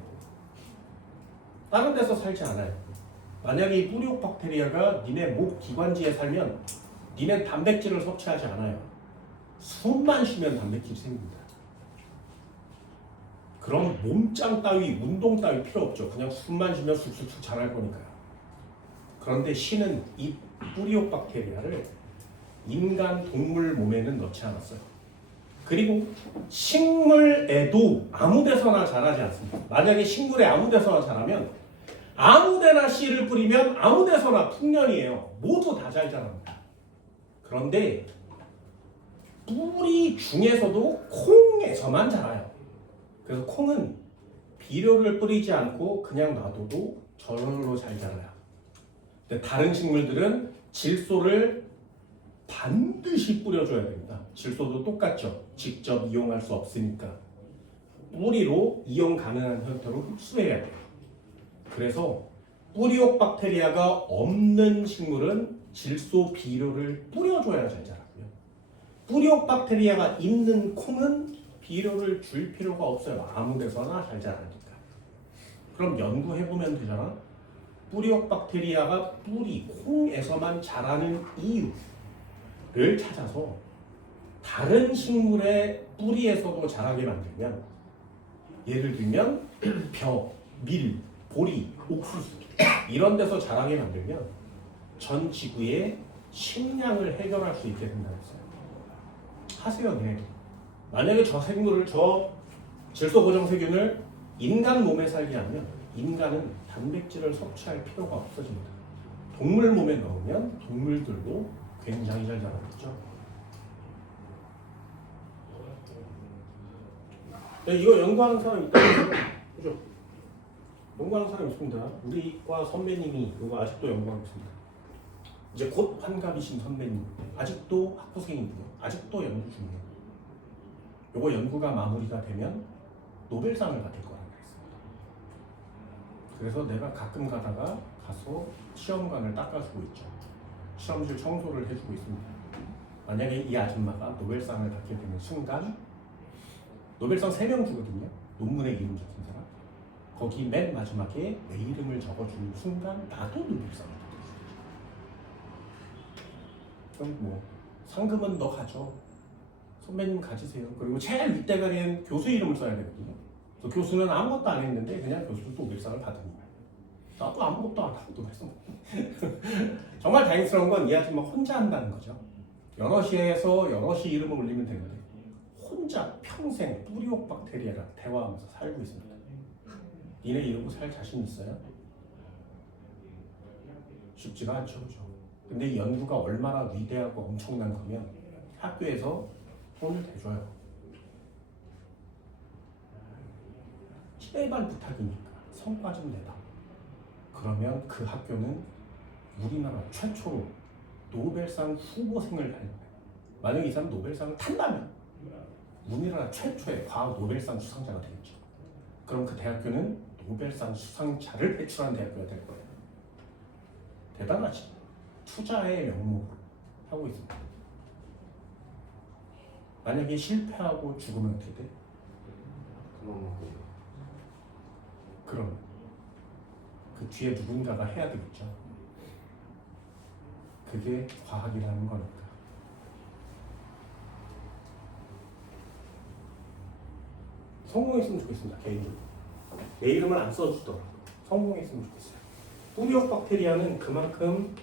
다른 데서 살지 않아요. 만약에 이 뿌리옥 박테리아가 니네 목 기관지에 살면 니네 단백질을 섭취하지 않아요. 숨만 쉬면 단백질이 생깁니다. 그럼 몸짱 따위, 운동 따위 필요 없죠. 그냥 숨만 쉬면 쑥쑥쑥 자랄 거니까요. 그런데 신은 이 뿌리옥 박테리아를 인간 동물 몸에는 넣지 않았어요. 그리고 식물에도 아무 데서나 자라지 않습니다. 만약에 식물에 아무 데서나 자라면 아무 데나 씨를 뿌리면 아무 데서나 풍년이에요. 모두 다 잘 자랍니다. 그런데 뿌리 중에서도 콩에서만 자라요. 그래서 콩은 비료를 뿌리지 않고 그냥 놔둬도 저절로 잘 자라요. 근데 다른 식물들은 질소를 반드시 뿌려줘야 됩니다. 질소도 똑같죠. 직접 이용할 수 없으니까 뿌리로 이용 가능한 형태로 흡수해야 돼요. 그래서 뿌리옥 박테리아가 없는 식물은 질소 비료를 뿌려줘야 잘 자라고요. 뿌리옥 박테리아가 있는 콩은 비료를 줄 필요가 없어요. 아무 데서나 잘 자라니까. 그럼 연구해보면 되잖아. 뿌리옥 박테리아가 뿌리, 콩에서만 자라는 이유를 찾아서 다른 식물의 뿌리에서도 자라게 만들면, 예를 들면 벼, 밀, 보리, 옥수수 이런 데서 자라게 만들면 전 지구의 식량을 해결할 수 있게 된다고 했어요. 하세요, 네. 만약에 저 생물을, 저 질소 고정 세균을 인간 몸에 살게 하면 인간은 단백질을 섭취할 필요가 없어집니다. 동물 몸에 넣으면 동물들도 굉장히 잘 자라겠죠. 네, 이거 연구하는 사람 있다고요? 그죠? 연구하는 사람 있습니다. 우리과 선배님이 이거 아직도 연구하고 있습니다. 이제 곧 환갑이신 선배님, 아직도 학부생이고요. 아직도 연구 중이에요. 이거 연구가 마무리가 되면 노벨상을 받을 거라고 했습니다. 그래서 내가 가끔 가다가 가서 시험관을 닦아주고 있죠. 시험실 청소를 해주고 있습니다. 만약에 이 아줌마가 노벨상을 받게 되는 순간, 노벨상 3명 주거든요. 논문에 이름 적힌 사람. 거기 맨 마지막에 내 이름을 적어주는 순간 나도 노벨상을 받을 수 있죠. 그럼 뭐 상금은 너 가져. 선배님 가지세요. 그리고 제일 윗대가리엔 교수 이름을 써야 되거든요. 그래서 교수는 아무것도 안 했는데 그냥 교수도 노벨상을 받으니까 나도 아무것도 안 하고 노벨상. 정말 다행스러운 건 이 아줌마 혼자 한다는 거죠. 여럿이서 여럿이 이름을 올리면 되는데 혼자 평생 뿌리옥 박테리아랑 대화하면서 살고 있습니다. 니네 이러고 살 자신 있어요? 쉽지가 않죠, 그죠? 근데 이 연구가 얼마나 위대하고 엄청난 거면 학교에서 돈을 대줘요. 제발 부탁이니까 성과 좀 내라. 그러면 그 학교는 우리나라 최초로 노벨상 후보생을 발표해요. 만약 이 사람 노벨상을 탄다면 우리나라 최초의 과학 노벨상 수상자가 되겠죠. 그럼 그 대학교는 노벨상 수상자를 배출한 대학교가 될 거예요. 대단하지. 투자의 명목으로 하고 있습니다. 만약에 실패하고 죽으면 어떻게 돼? 그럼 그 뒤에 누군가가 해야 되겠죠. 그게 과학이라는 거니까. 성공했으면 좋겠습니다. 개인적으로. 내 이름을 안 써주더라도 성공했으면 좋겠어요. 뿌리옥박테리아는 그만큼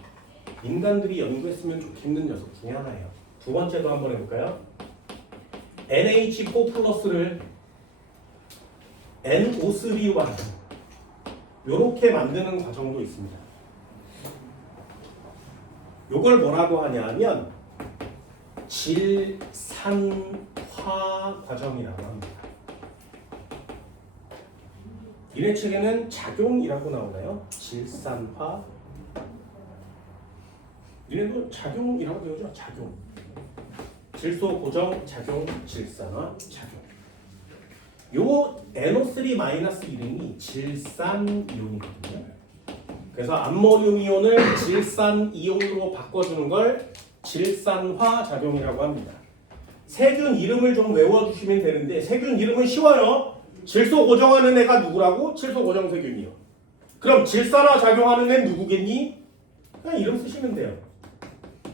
인간들이 연구했으면 좋겠는 녀석 중에 하나예요. 두 번째도 한번 해볼까요? NH4 플러스를 NO3와 이렇게 만드는 과정도 있습니다. 이걸 뭐라고 하냐 하면 질산화 과정이라고 합니다. 이네 책에는 작용이라고 나오나요? 질산화. 얘네도 작용이라고 배우죠? 작용. 질소 고정, 작용, 질산화, 작용. 요 NO3- 이름이 질산 이온이거든요. 그래서 암모늄 이온을 질산 이온으로 바꿔주는 걸 질산화 작용이라고 합니다. 세균 이름을 좀 외워주시면 되는데 세균 이름은 쉬워요. 질소 고정하는 애가 누구라고? 질소 고정 세균이요. 그럼 질산화 작용하는 애는 누구겠니? 그냥 이름 쓰시면 돼요.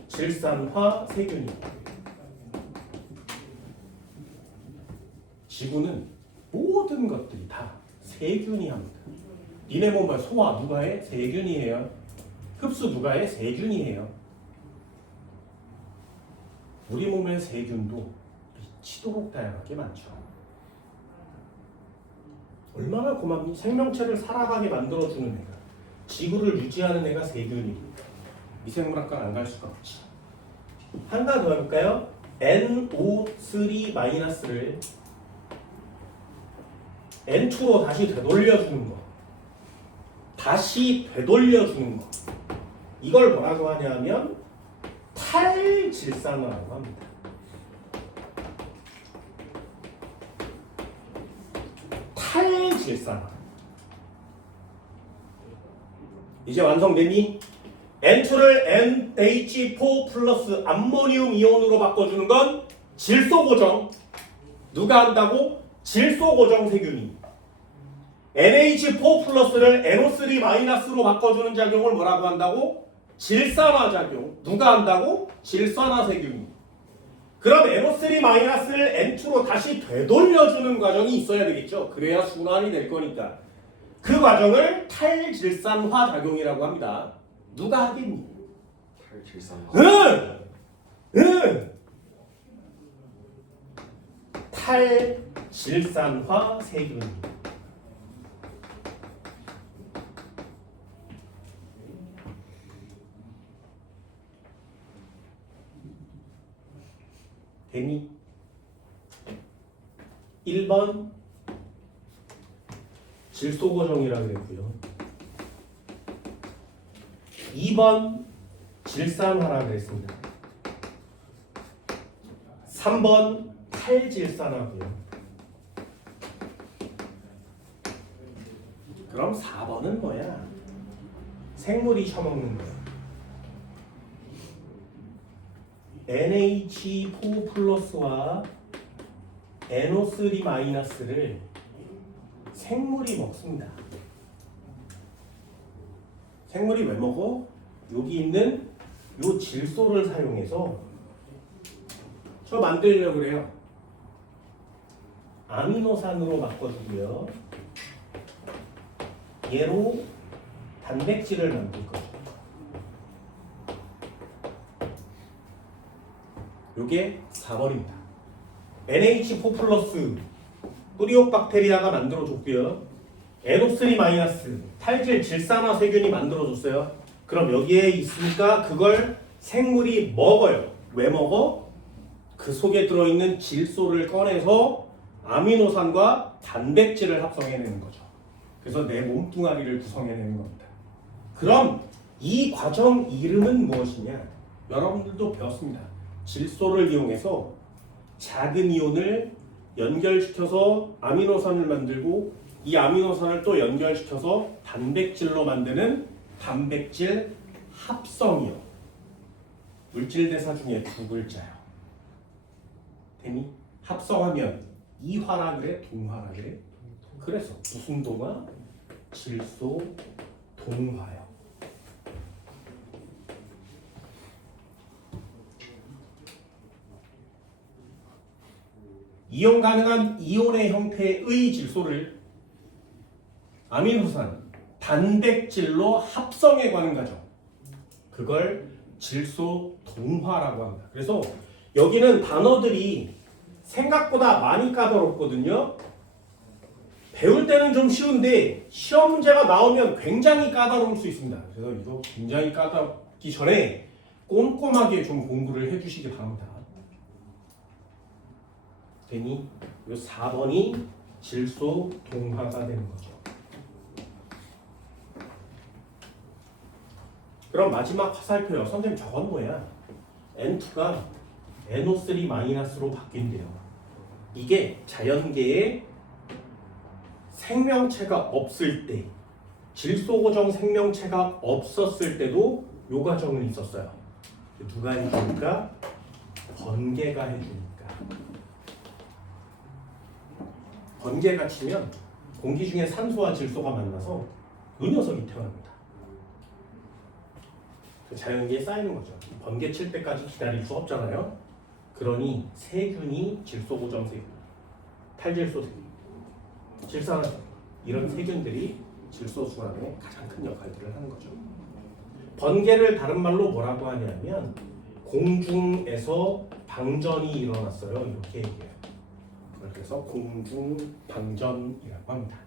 질산화 세균이요. 지구는 모든 것들이 다 세균이 합니다. 니네 몸에 소화 누가 해? 세균이 해요. 흡수 누가 해? 세균이 해요. 우리 몸의 세균도 미치도록 다양하게 많죠. 얼마나 고맙니? 생명체를 살아가게 만들어주는 애가, 지구를 유지하는 애가 세균이고 미생물학과는 안 갈 수가 없지. 하나 더 해볼까요? NO3-를 N2로 다시 되돌려주는 거. 다시 되돌려주는 거. 이걸 뭐라고 하냐면 탈질산화라고 합니다. 탈질산화. 이제 완성됐니? N2를 NH4 플러스 암모늄 이온으로 바꿔주는 건 질소 고정. 누가 한다고? 질소 고정 세균이. NH4 플러스를 NO3- 바꿔주는 작용을 뭐라고 한다고? 질산화 작용. 누가 한다고? 질산화 세균이. 그럼 NO3-를 N2로 다시 되돌려주는 과정이 있어야 되겠죠. 그래야 순환이 될 거니까. 그 과정을 탈질산화 작용이라고 합니다. 누가 하겠니? 탈질산화. 응! 탈질산화 세균입니다. 되니? 1번 질소 고정이라고 그랬고요. 2번 질산화라고 그랬습니다. 3번 탈질산화고요. 그럼 4번은 뭐야? 생물이 처먹는 거야. NH4 플러스와 NO3-를 생물이 먹습니다. 생물이 왜 먹어? 여기 있는 요 질소를 사용해서 저 만들려고 그래요. 아미노산으로 바꿔주고요. 얘로 단백질을 만들 거죠. 요게 4번입니다. NH4 플러스 뿌리옥박테리아가 만들어줬고요. NO3- 탈질 질산화 세균이 만들어줬어요. 그럼 여기에 있으니까 그걸 생물이 먹어요. 왜 먹어? 그 속에 들어있는 질소를 꺼내서 아미노산과 단백질을 합성해내는 거죠. 그래서 내 몸뚱아리를 구성해내는 겁니다. 그럼 이 과정 이름은 무엇이냐? 여러분들도 배웠습니다. 질소를 이용해서 작은 이온을 연결시켜서 아미노산을 만들고 이 아미노산을 또 연결시켜서 단백질로 만드는 단백질 합성이요. 물질 대사 중에 두 글자요. 되니? 합성하면 이화라 그래? 동화라 그래? 그래서 무슨 동화? 질소 동화요. 이용 가능한 이온의 형태의 질소를 아미노산, 단백질로 합성해 가는 과정. 그걸 질소 동화라고 합니다. 그래서 여기는 단어들이 생각보다 많이 까다롭거든요. 배울 때는 좀 쉬운데 시험 문제가 나오면 굉장히 까다로울 수 있습니다. 그래서 이거 굉장히 까다롭기 전에 꼼꼼하게 좀 공부를 해주시기 바랍니다. 되니 이 4번이 질소 동화가 되는 거죠. 그럼 마지막 화살표요. 선생님 저건 뭐야? N2가 NO3-로 바뀐대요. 이게 자연계에 생명체가 없을 때, 질소고정 생명체가 없었을 때도 요 과정은 있었어요. 누가 해주니까? 번개가 해주니까. 번개가 치면 공기 중에 산소와 질소가 만나서 요 녀석이 태어납니다. 자연계에 쌓이는 거죠. 번개 칠 때까지 기다릴 수 없잖아요. 그러니 세균이 질소고정 세균, 탈질소 세균, 질산화제 이런 세균들이 질소 순환에 가장 큰 역할들을 하는 거죠. 번개를 다른 말로 뭐라고 하냐면 공중에서 방전이 일어났어요. 이렇게 얘기해요. 그래서 공중방전이라고 합니다.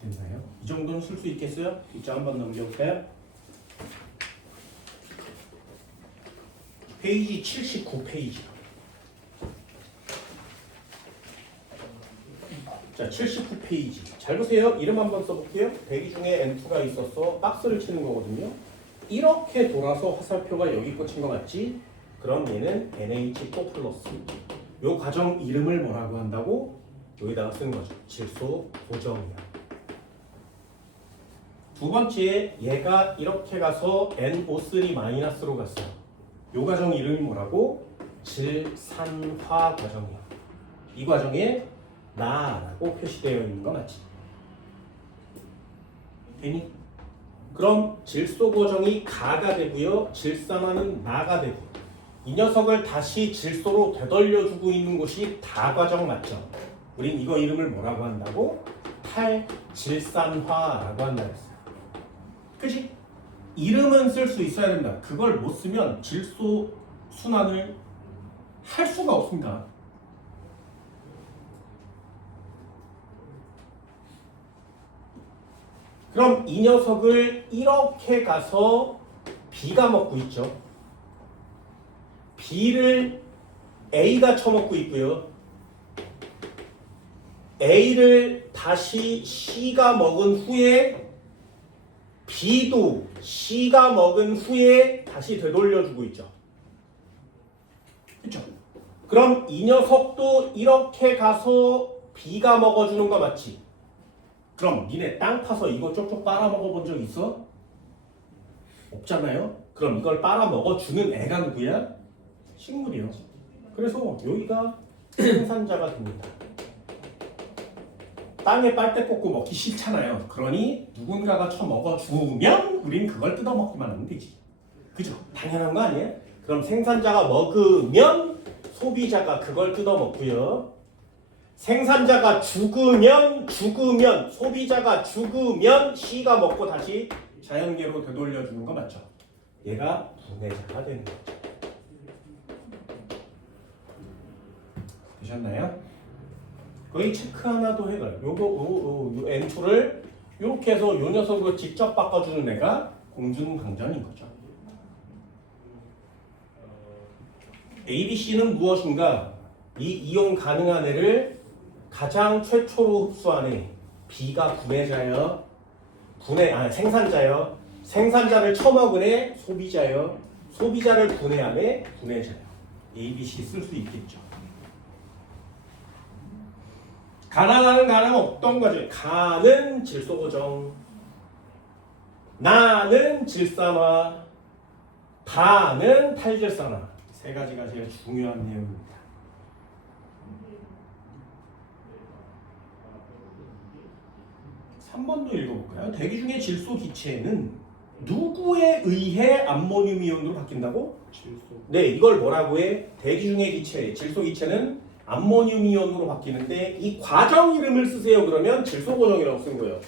됐나요? 이 정도는 쓸 수 있겠어요? 뒷장 한번 넘겨볼까요? 페이지 79페이지. 자, 79페이지. 잘 보세요. 이름 한번 써볼게요. 대기 중에 N2가 있어서 박스를 치는 거거든요. 이렇게 돌아서 화살표가 여기 꽂힌 거 맞지? 그럼 얘는 NH4 플러스. 요 과정 이름을 뭐라고 한다고? 여기다가 쓰는 거죠. 질소 고정이야. 두 번째, 얘가 이렇게 가서 NO3-로 갔어요. 요 과정 이름이 뭐라고? 질산화 과정이야. 이 과정에 나라고 표시되어 있는 거 맞지? 되니? 그럼 질소 고정이 가가 되고요. 질산화는 나가 되고 이 녀석을 다시 질소로 되돌려주고 있는 곳이 다 과정 맞죠? 우린 이거 이름을 뭐라고 한다고? 탈질산화라고 한다 했어요. 그치? 이름은 쓸 수 있어야 된다. 그걸 못 쓰면 질소 순환을 할 수가 없습니다. 그럼 이 녀석을 이렇게 가서 B가 먹고 있죠. B를 A가 처먹고 있고요. A를 다시 C가 먹은 후에 B도 C가 먹은 후에 다시 되돌려주고 있죠. 그렇죠? 그럼 이 녀석도 이렇게 가서 B가 먹어주는 거 맞지? 그럼 니네 땅 파서 이거 쪽쪽 빨아먹어 본 적 있어? 없잖아요? 그럼 이걸 빨아먹어주는 애가 누구야? 식물이요. 그래서 여기가 생산자가 됩니다. 땅에 빨대 꽂고 먹기 싫잖아요. 그러니 누군가가 처먹어 주면 우린 그걸 뜯어먹기만 하면 되지. 그죠? 당연한 거 아니에요? 그럼 생산자가 먹으면 소비자가 그걸 뜯어먹고요. 생산자가 죽으면 소비자가 죽으면 C가 먹고 다시 자연계로 되돌려주는 거 맞죠? 얘가 분해자가 되는 거죠. 되셨나요? 거의 체크 하나도 해가요. 요거 N2를 이렇게 해서 요 녀석을 직접 바꿔주는 애가 공중방전인 거죠. A, B, C는 무엇인가? 이 이용 가능한 애를 가장 최초로 흡수한 애 B가 분해자예요. 생산자예요. 생산자를 처먹은 애 소비자예요. 소비자를 분해한 애 분해자예요. A, B, C 쓸 수 있겠죠. 가나는 가는 어떤 거지? 가는 질소 고정, 나는 질산화, 다는 탈질산화. 세 가지가 제일 중요한 내용입니다. 한 번 더 읽어볼까요? 대기 중의 질소 기체는 누구에 의해 암모늄 이온으로 바뀐다고? 질소. 네, 이걸 뭐라고 해? 대기 중의 기체, 질소 기체는 암모늄 이온으로 바뀌는데 이 과정 이름을 쓰세요. 그러면 질소 고정이라고 쓴 거예요.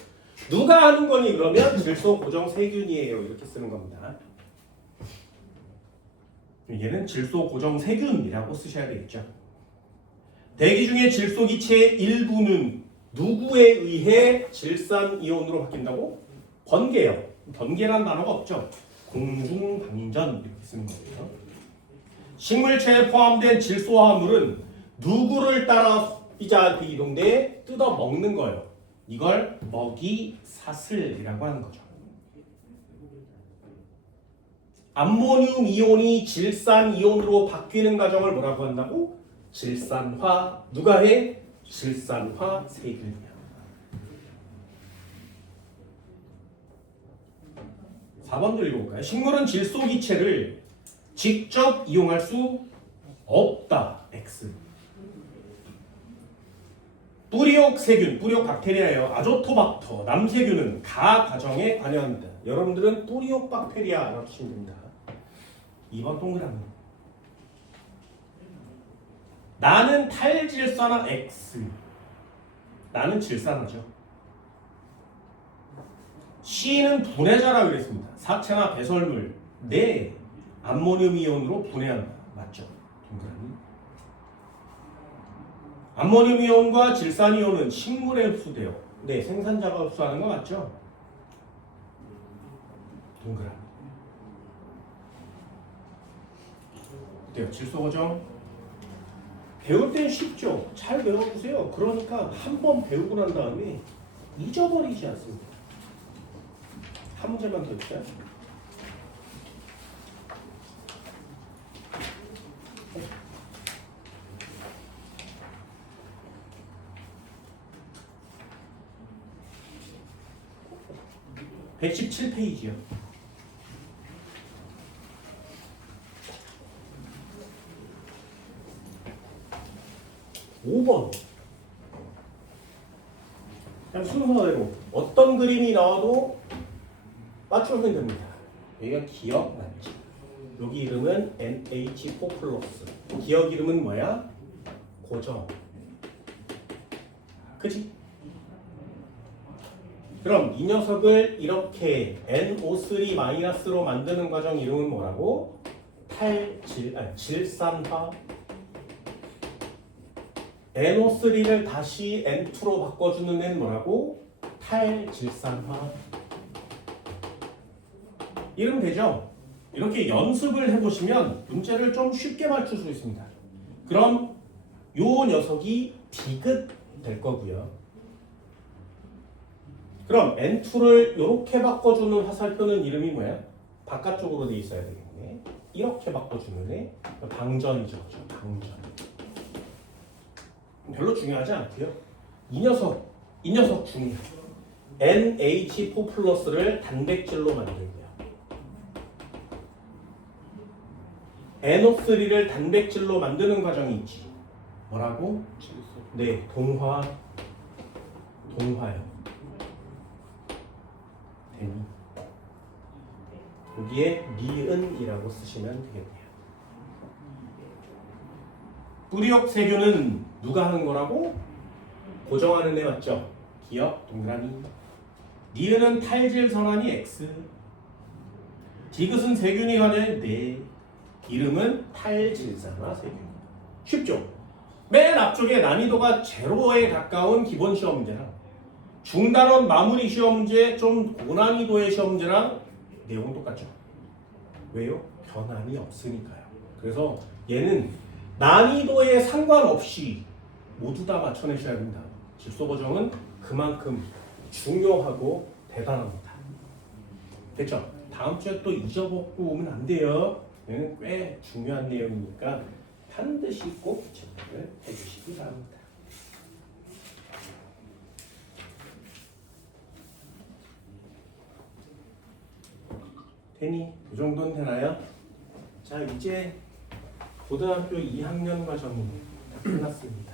누가 하는 거니? 그러면 질소 고정 세균이에요. 이렇게 쓰는 겁니다. 얘는 질소 고정 세균이라고 쓰셔야 되겠죠. 대기 중의 질소 기체의 일부는 누구에 의해 질산 이온으로 바뀐다고? 번개요. 번개란 단어가 없죠. 공중방전 이렇게 쓰는 거예요. 식물체에 포함된 질소화합물은 누구를 따라 이자 비이동대에 뜯어 먹는 거예요. 이걸 먹이 사슬이라고 하는 거죠. 암모늄 이온이 질산 이온으로 바뀌는 과정을 뭐라고 한다고? 질산화. 누가 해? 질산화 세균이야. 4번도 읽어볼까요? 식물은 질소 기체를 직접 이용할 수 없다. X. 뿌리옥 세균, 뿌리옥 박테리아예요. 아조토박터, 남세균은 가 과정에 관여합니다. 여러분들은 뿌리옥 박테리아라고 치면 됩니다. 2번 동그라미. 나는 탈질산화 X. 나는 질산화죠. C는 분해자라 그랬습니다. 사체나 배설물. 네. 암모늄 이온으로 분해한다. 맞죠? 동그라미. 암모늄 이온과 질산 이온은 식물에 흡수돼요. 네. 생산자가 흡수하는 거 맞죠? 동그라미. 어때요? 질소 고정? 배울 땐 쉽죠. 잘 배워보세요. 그러니까 한 번 배우고 난 다음에 잊어버리지 않습니다. 한 문제만 더 있어요. (117페이지요) 5번. 그냥 순서대로 어떤 그림이 나와도 맞추면 됩니다. 여기가 기억 맞지? 여기 이름은 NH4+. 기억 이름은 뭐야? 고정. 그치? 그럼 이 녀석을 이렇게 NO3-로 만드는 과정 이름은 뭐라고? 질산화. NO3를 다시 N2로 바꿔주는 애는 뭐라고? 탈질산화. 이러면 되죠? 이렇게 연습을 해보시면 문제를 좀 쉽게 맞출 수 있습니다. 그럼 요 녀석이 디귿 될 거고요. 그럼 N2를 이렇게 바꿔주는 화살표는 이름이 뭐야? 바깥쪽으로 돼 있어야 되겠네. 이렇게 바꿔주는 애 방전이죠. 방전. 별로 중요하지 않고요. 이 녀석 중요해요. NH4+를 단백질로 만들고요. NO3를 단백질로 만드는 과정이 있지. 뭐라고? 질소. 네, 동화요. 여기에 니은이라고 쓰시면 되겠네요. 뿌리옥 세균은 누가 하는 거라고? 고정하는 애 맞죠? 기억 동그라미. 니은은 탈질선환이 X. 디귿은 세균이 관여해. 네. 이름은 탈질산화 세균. 쉽죠? 맨 앞쪽에 난이도가 제로에 가까운 기본 시험 문제랑 중단원 마무리 시험 문제 좀 고난이도의 시험 문제랑 내용 똑같죠? 왜요? 변함이 없으니까요. 그래서 얘는 난이도에 상관없이 모두 다 맞춰내셔야 된다. 질소 고정은 그만큼 중요하고 대단합니다. 됐죠? 다음 주에 또 잊어먹고 오면 안 돼요. 얘는 꽤 중요한 내용이니까 반드시 꼭 체크를 해주시기 바랍니다. 되니? 이 정도는 되나요? 자, 이제 고등학교 2학년 과정이 끝났습니다.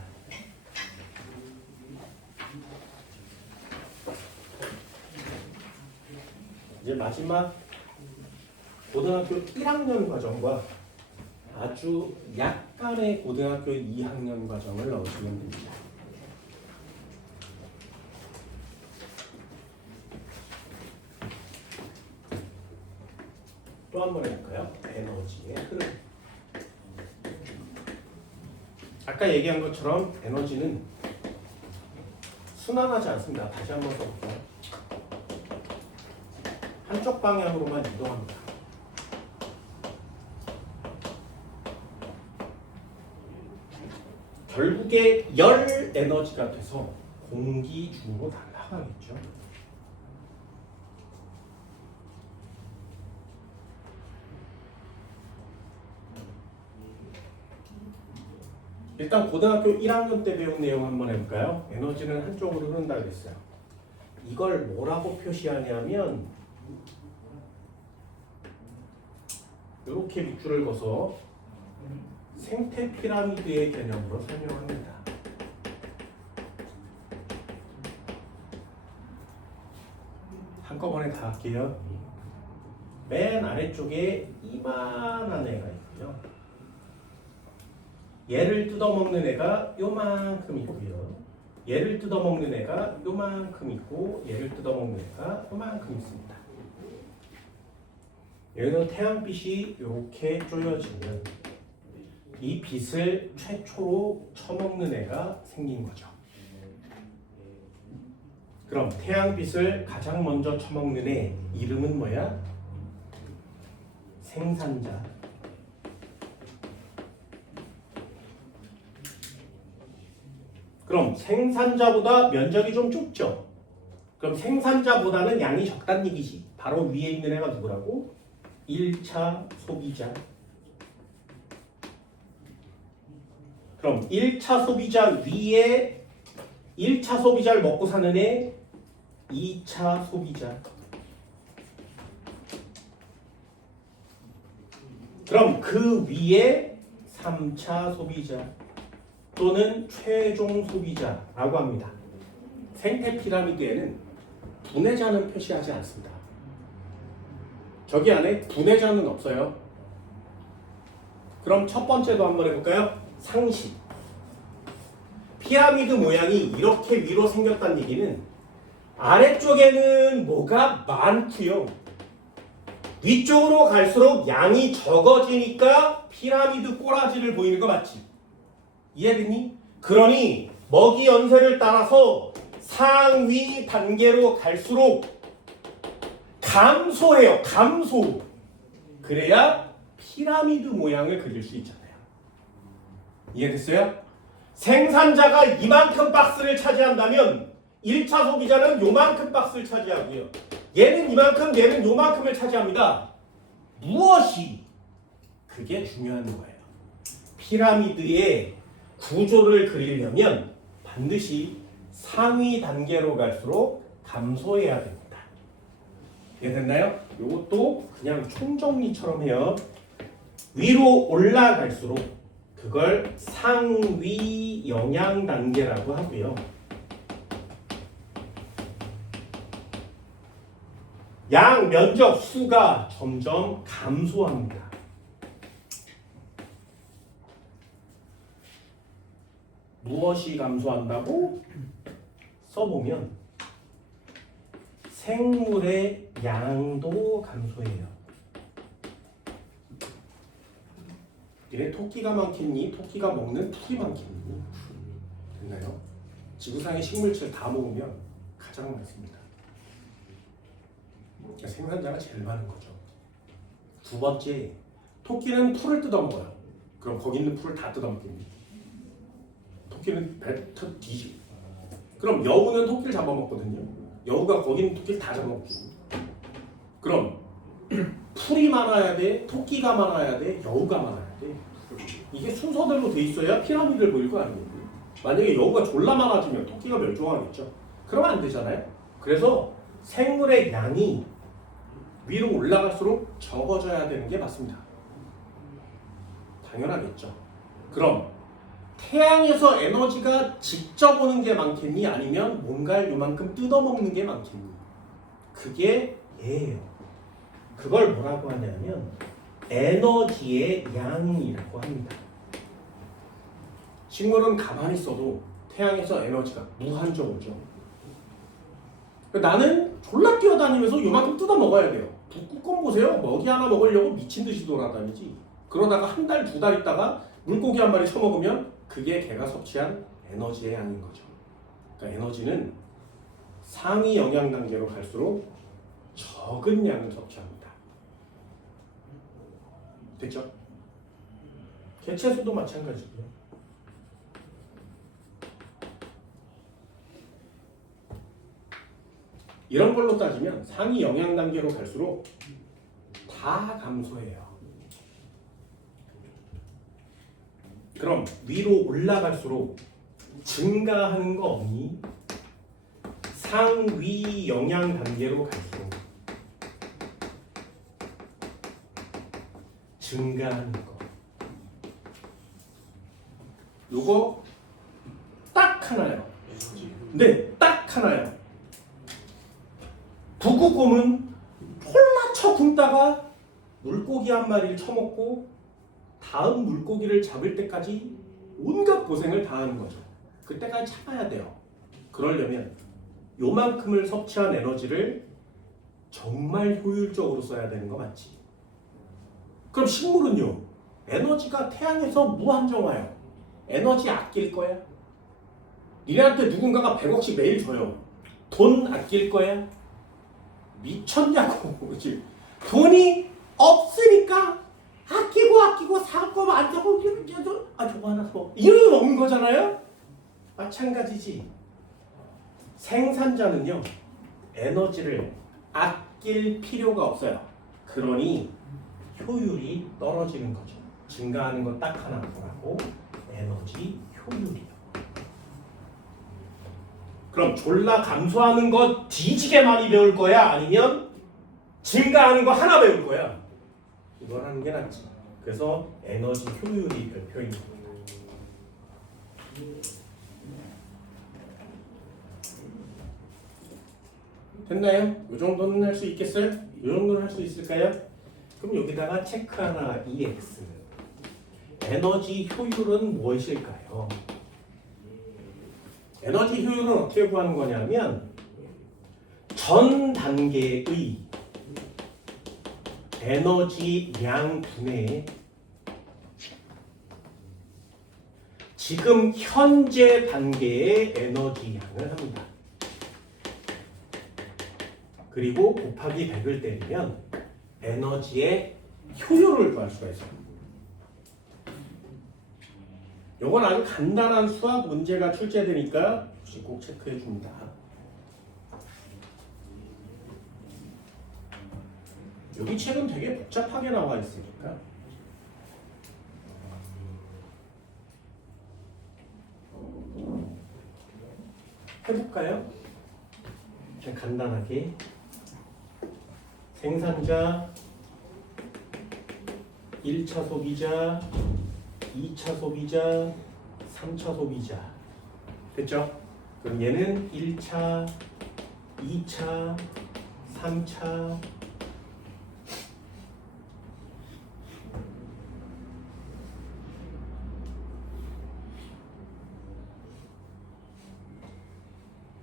이제 마지막 고등학교 1학년 과정과 아주 약간의 고등학교 2학년 과정을 넣으시면 됩니다. 또 한 번 해볼까요? 에너지의 흐름. 아까 얘기한 것처럼 에너지는 순환하지 않습니다. 다시 한번 써볼까요? 한쪽 방향으로만 이동합니다. 결국에 열 에너지가 돼서 공기 중으로 날아가겠죠. 일단 고등학교 1학년 때 배운 내용 한번 해볼까요? 에너지는 한쪽으로 흐른다 그랬어요. 이걸 뭐라고 표시하냐면 이렇게 밑줄을 그어서 생태 피라미드의 개념으로 설명합니다. 한꺼번에 다 할게요. 맨 아래쪽에 이만한 애가 있고요. 얘를 뜯어먹는 애가 요만큼 있고요. 얘를 뜯어먹는 애가 요만큼 있고 얘를 뜯어먹는 애가 요만큼 있습니다. 여기서 태양빛이 이렇게 쪼여지면 이 빛을 최초로 처먹는 애가 생긴 거죠. 그럼 태양빛을 가장 먼저 처먹는 애 이름은 뭐야? 생산자. 그럼 생산자보다 면적이 좀 좁죠? 그럼 생산자보다는 양이 적다는 얘기지. 바로 위에 있는 애가 누구라고? 1차 소비자. 그럼 1차 소비자 위에 1차 소비자를 먹고 사는 애 2차 소비자. 그럼 그 위에 3차 소비자 또는 최종 소비자라고 합니다. 생태 피라미드에는 분해자는 표시하지 않습니다. 저기 안에 분해자는 없어요. 그럼 첫 번째도 한번 해볼까요? 상식. 피라미드 모양이 이렇게 위로 생겼다는 얘기는 아래쪽에는 뭐가 많고요. 위쪽으로 갈수록 양이 적어지니까 피라미드 꼬라지를 보이는 거 맞지? 이해됐니? 그러니 먹이 연쇄를 따라서 상위 단계로 갈수록 감소해요. 감소. 그래야 피라미드 모양을 그릴 수 있잖아요. 이해됐어요? 생산자가 이만큼 박스를 차지한다면 1차 소비자는 요만큼 박스를 차지하고요. 얘는 이만큼, 얘는 요만큼을 차지합니다. 무엇이? 그게 중요한 거예요. 피라미드의 구조를 그리려면 반드시 상위 단계로 갈수록 감소해야 됩니다. 이해됐나요? 이것도 그냥 총정리처럼 해요. 위로 올라갈수록 그걸 상위 영양 단계라고 하고요. 양 면적 수가 점점 감소합니다. 무엇이 감소한다고? 써보면 생물의 양도 감소해요. 이래 토끼가 많겠니? 토끼가 먹는 풀이 많겠니? 됐나요? 지구상의 식물질 다 모으면 가장 많습니다. 생산자가 제일 많은 거죠. 두 번째, 토끼는 풀을 뜯어먹어요. 그럼 거기 있는 풀을 다 뜯어먹겠니? 토끼는 뱉어 뒤지. 그럼 여우는 토끼를 잡아먹거든요. 여우가 거기 있는 토끼를 다 잡아먹죠. 그럼 풀이 많아야 돼? 토끼가 많아야 돼? 여우가 많아야 돼? 이게 순서대로 돼 있어야 피라미드를 보일 거 아니에요. 만약에 여우가 졸라 많아지면 토끼가 멸종하겠죠. 그러면 안 되잖아요. 그래서 생물의 양이 위로 올라갈수록 적어져야 되는 게 맞습니다. 당연하겠죠. 그럼 태양에서 에너지가 직접 오는 게 많겠니? 아니면 뭔가를 요만큼 뜯어먹는 게 많겠니? 그게 얘예요. 그걸 뭐라고 하냐면 에너지의 양이라고 합니다. 식물은 가만히 있어도 태양에서 에너지가 무한정 오죠. 나는 졸라 뛰어다니면서 요만큼 뜯어 먹어야 돼요. 북극곰 보세요. 먹이 하나 먹으려고 미친 듯이 돌아다니지. 그러다가 한 달, 두 달 있다가 물고기 한 마리 처먹으면 그게 걔가 섭취한 에너지의 양인 거죠. 그러니까 에너지는 상위 영양 단계로 갈수록 적은 양을 섭취합니다. 됐죠? 개체수도 마찬가지고요. 이런 걸로 따지면 상위 영양 단계로 갈수록 다 감소해요. 그럼 위로 올라갈수록 증가하는 거 없니? 상위 영양 단계로 갈수록 증가하는 거. 요거 딱 하나요. 네, 딱 하나요. 북극곰은 홀라 쳐 굶다가 물고기 한 마리를 처먹고 다음 물고기를 잡을 때까지 온갖 고생을 다 하는 거죠. 그때까지 참아야 돼요. 그러려면 요만큼을 섭취한 에너지를 정말 효율적으로 써야 되는 거 맞지? 그럼 식물은요? 에너지가 태양에서 무한정 와요. 에너지 아낄 거야? 니네한테 누군가가 100억씩 매일 줘요. 돈 아낄 거야? 미쳤냐고. 그치? 돈이 없으니까 아끼고 살 거면 안 사고 저거 하나 사 이러고 먹는 거잖아요. 마찬가지지. 생산자는요 에너지를 아낄 필요가 없어요. 그러니 효율이 떨어지는 거죠. 증가하는 건 딱 하나 뭐라고? 에너지 효율이요. 그럼 졸라 감소하는 거 뒤지게 많이 배울 거야? 아니면 증가하는 거 하나 배울 거야? 이걸 하는 게 낫지. 그래서 에너지 효율이 별표인 겁니다. 됐나요? 이 정도는 할 수 있겠어요? 이 정도는 할 수 있을까요? 그럼 여기다가 체크 하나 EX. 에너지 효율은 무엇일까요? 에너지 효율은 어떻게 구하는 거냐면 전 단계의 에너지 양 분의 지금 현재 단계의 에너지 양을 합니다. 그리고 곱하기 100을 때리면 에너지의 효율을 구할 수가 있어요. 이건 아주 간단한 수학 문제가 출제되니까 혹시 꼭 체크해 줍니다. 여기 책은 되게 복잡하게 나와 있으니까 해볼까요? 그냥 간단하게 생산자 1차 소비자 2차 소비자 3차 소비자 됐죠? 그럼 얘는 1차 2차 3차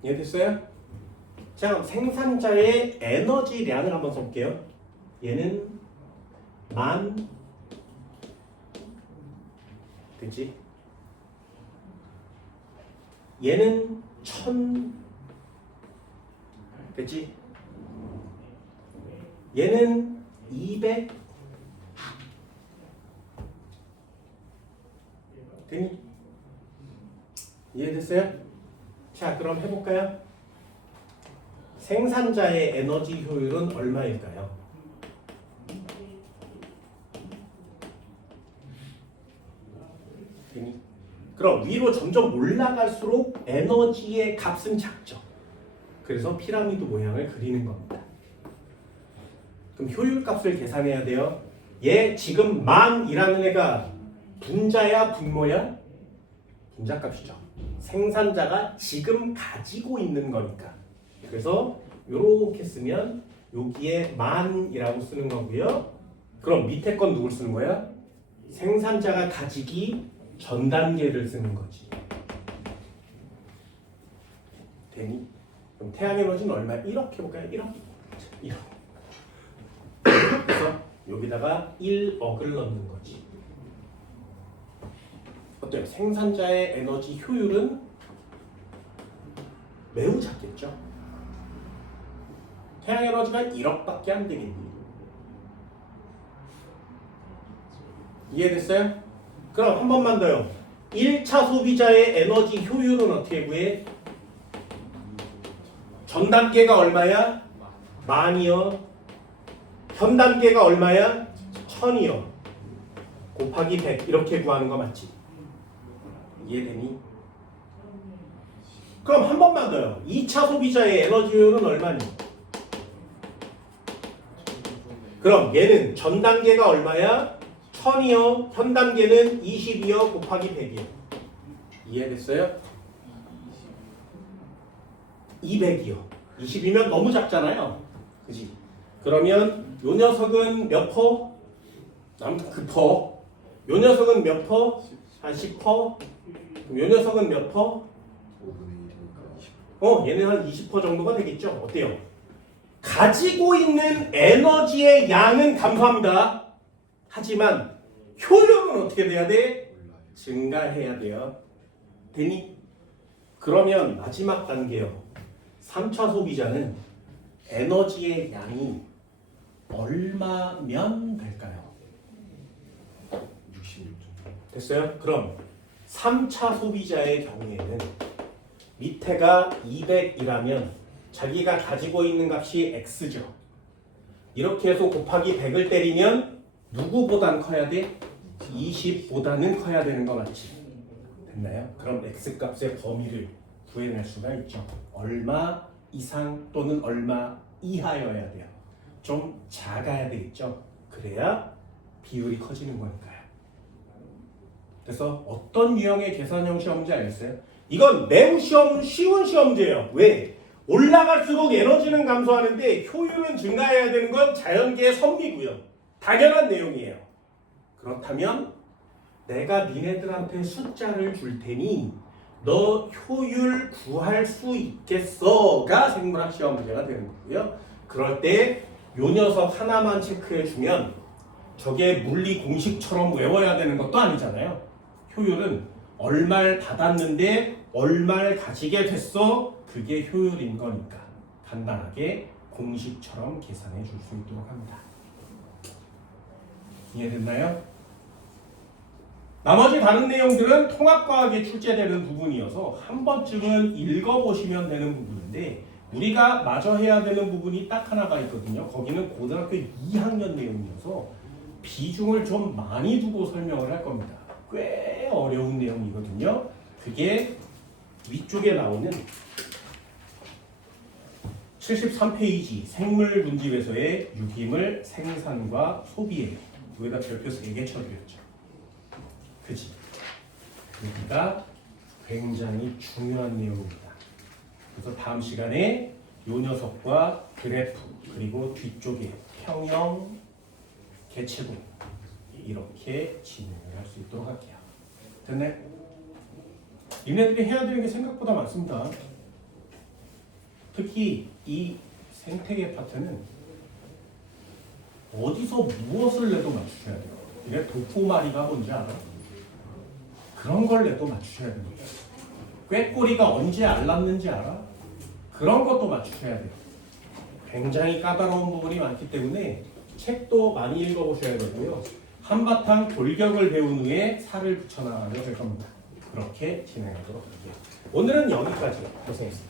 이해됐어요? 자, 그럼 생산자의 에너지량을 한번 써볼게요. 얘는 10,000 그치? 얘는 1000 그치? 얘는 200 되니? 이해됐어요? 자, 그럼 해볼까요? 생산자의 에너지 효율은 얼마일까요? 되니? 그럼 위로 점점 올라갈수록 에너지의 값은 작죠. 그래서 피라미드 모양을 그리는 겁니다. 그럼 효율 값을 계산해야 돼요. 얘 지금 10,000이라는 애가 분자야 분모야? 분자값이죠. 생산자가 지금 가지고 있는 거니까. 그래서 이렇게 쓰면 여기에 만이라고 쓰는 거고요. 그럼 밑에 건 누굴 쓰는 거야? 생산자가 가지기 전 단계를 쓰는 거지. 되니? 그럼 태양 에너지는 얼마? 1억 해볼까요? 1억? 1억. 그래서 여기다가 1억을 넣는 거지. 어때요? 생산자의 에너지 효율은 매우 작겠죠? 태양 에너지가 1억밖에 안 되겠니? 이해됐어요? 그럼 한 번만 더요. 1차 소비자의 에너지 효율은 어떻게 구해? 전 단계가 얼마야? 만이요. 현 단계가 얼마야? 1000이요. 곱하기 100 이렇게 구하는 거 맞지? 이해되니? 그럼 한 번만 더요. 2차 소비자의 에너지 효율은 얼마니? 그럼 얘는 전 단계가 얼마야? 1000이요. 현 단계는 20이요. 곱하기 100이요. 이해됐어요? 200이요. 20이면 너무 작잖아요. 그지? 그러면 요 녀석은 몇 퍼? 그 퍼. 요 녀석은 몇 퍼? 한 10%? 그럼 요 녀석은 몇 퍼? 5분의 1이니까 20%. 얘는 한 20% 정도가 되겠죠? 어때요? 가지고 있는 에너지의 양은 감소합니다. 하지만 효율은 어떻게 돼야 돼? 증가해야 돼요. 되니? 그러면 마지막 단계요. 3차 소비자는 에너지의 양이 얼마면 될까요? 66. 됐어요? 그럼 3차 소비자의 경우에는 밑에가 200이라면 자기가 가지고 있는 값이 x죠. 이렇게 해서 곱하기 100을 때리면 누구보단 커야 돼? 20보다는 커야 되는 거 맞지? 됐나요? 그럼 x값의 범위를 구해낼 수가 있죠. 얼마 이상 또는 얼마 이하여야 돼요. 좀 작아야 되겠죠. 그래야 비율이 커지는 거니까요. 그래서 어떤 유형의 계산형 시험인지 알겠어요? 이건 매우 쉬운 시험제예요. 왜? 올라갈수록 에너지는 감소하는데 효율은 증가해야 되는 건 자연계의 선비고요. 당연한 내용이에요. 그렇다면 내가 니네들한테 숫자를 줄 테니 너 효율 구할 수 있겠어?가 생물학 시험 문제가 되는 거고요. 그럴 때 요 녀석 하나만 체크해 주면 저게 물리 공식처럼 외워야 되는 것도 아니잖아요. 효율은 얼마를 받았는데 얼마를 가지게 됐어? 그게 효율인 거니까 간단하게 공식처럼 계산해 줄 수 있도록 합니다. 이해됐나요? 나머지 다른 내용들은 통합과학에 출제되는 부분이어서 한 번쯤은 읽어보시면 되는 부분인데 우리가 마저 해야 되는 부분이 딱 하나가 있거든요. 거기는 고등학교 2학년 내용이어서 비중을 좀 많이 두고 설명을 할 겁니다. 꽤 어려운 내용이거든요. 그게 위쪽에 나오는 73페이지 생물 분집에서의 유기물 생산과 소비예요. 여기다 별표 3개 쳐드렸죠. 그치? 여기가 굉장히 중요한 내용입니다. 그래서 다음 시간에 요 녀석과 그래프 그리고 뒤쪽에 평형, 개체분 이렇게 진행을 할 수 있도록 할게요. 됐네? 니네들이 해야 되는 게 생각보다 많습니다. 특히 이 생태계 파트는 어디서 무엇을 내도 맞추셔야 돼요. 이게 도포마리가 뭔지 알아? 그런 걸 내도 맞추셔야 됩니다. 꾀꼬리가 언제 알랐는지 알아? 그런 것도 맞추셔야 돼요. 굉장히 까다로운 부분이 많기 때문에 책도 많이 읽어보셔야 되고요. 한바탕 골격을 배운 후에 살을 붙여나가면 될 겁니다. 그렇게 진행하도록 할게요. 오늘은 여기까지 고생했습니다.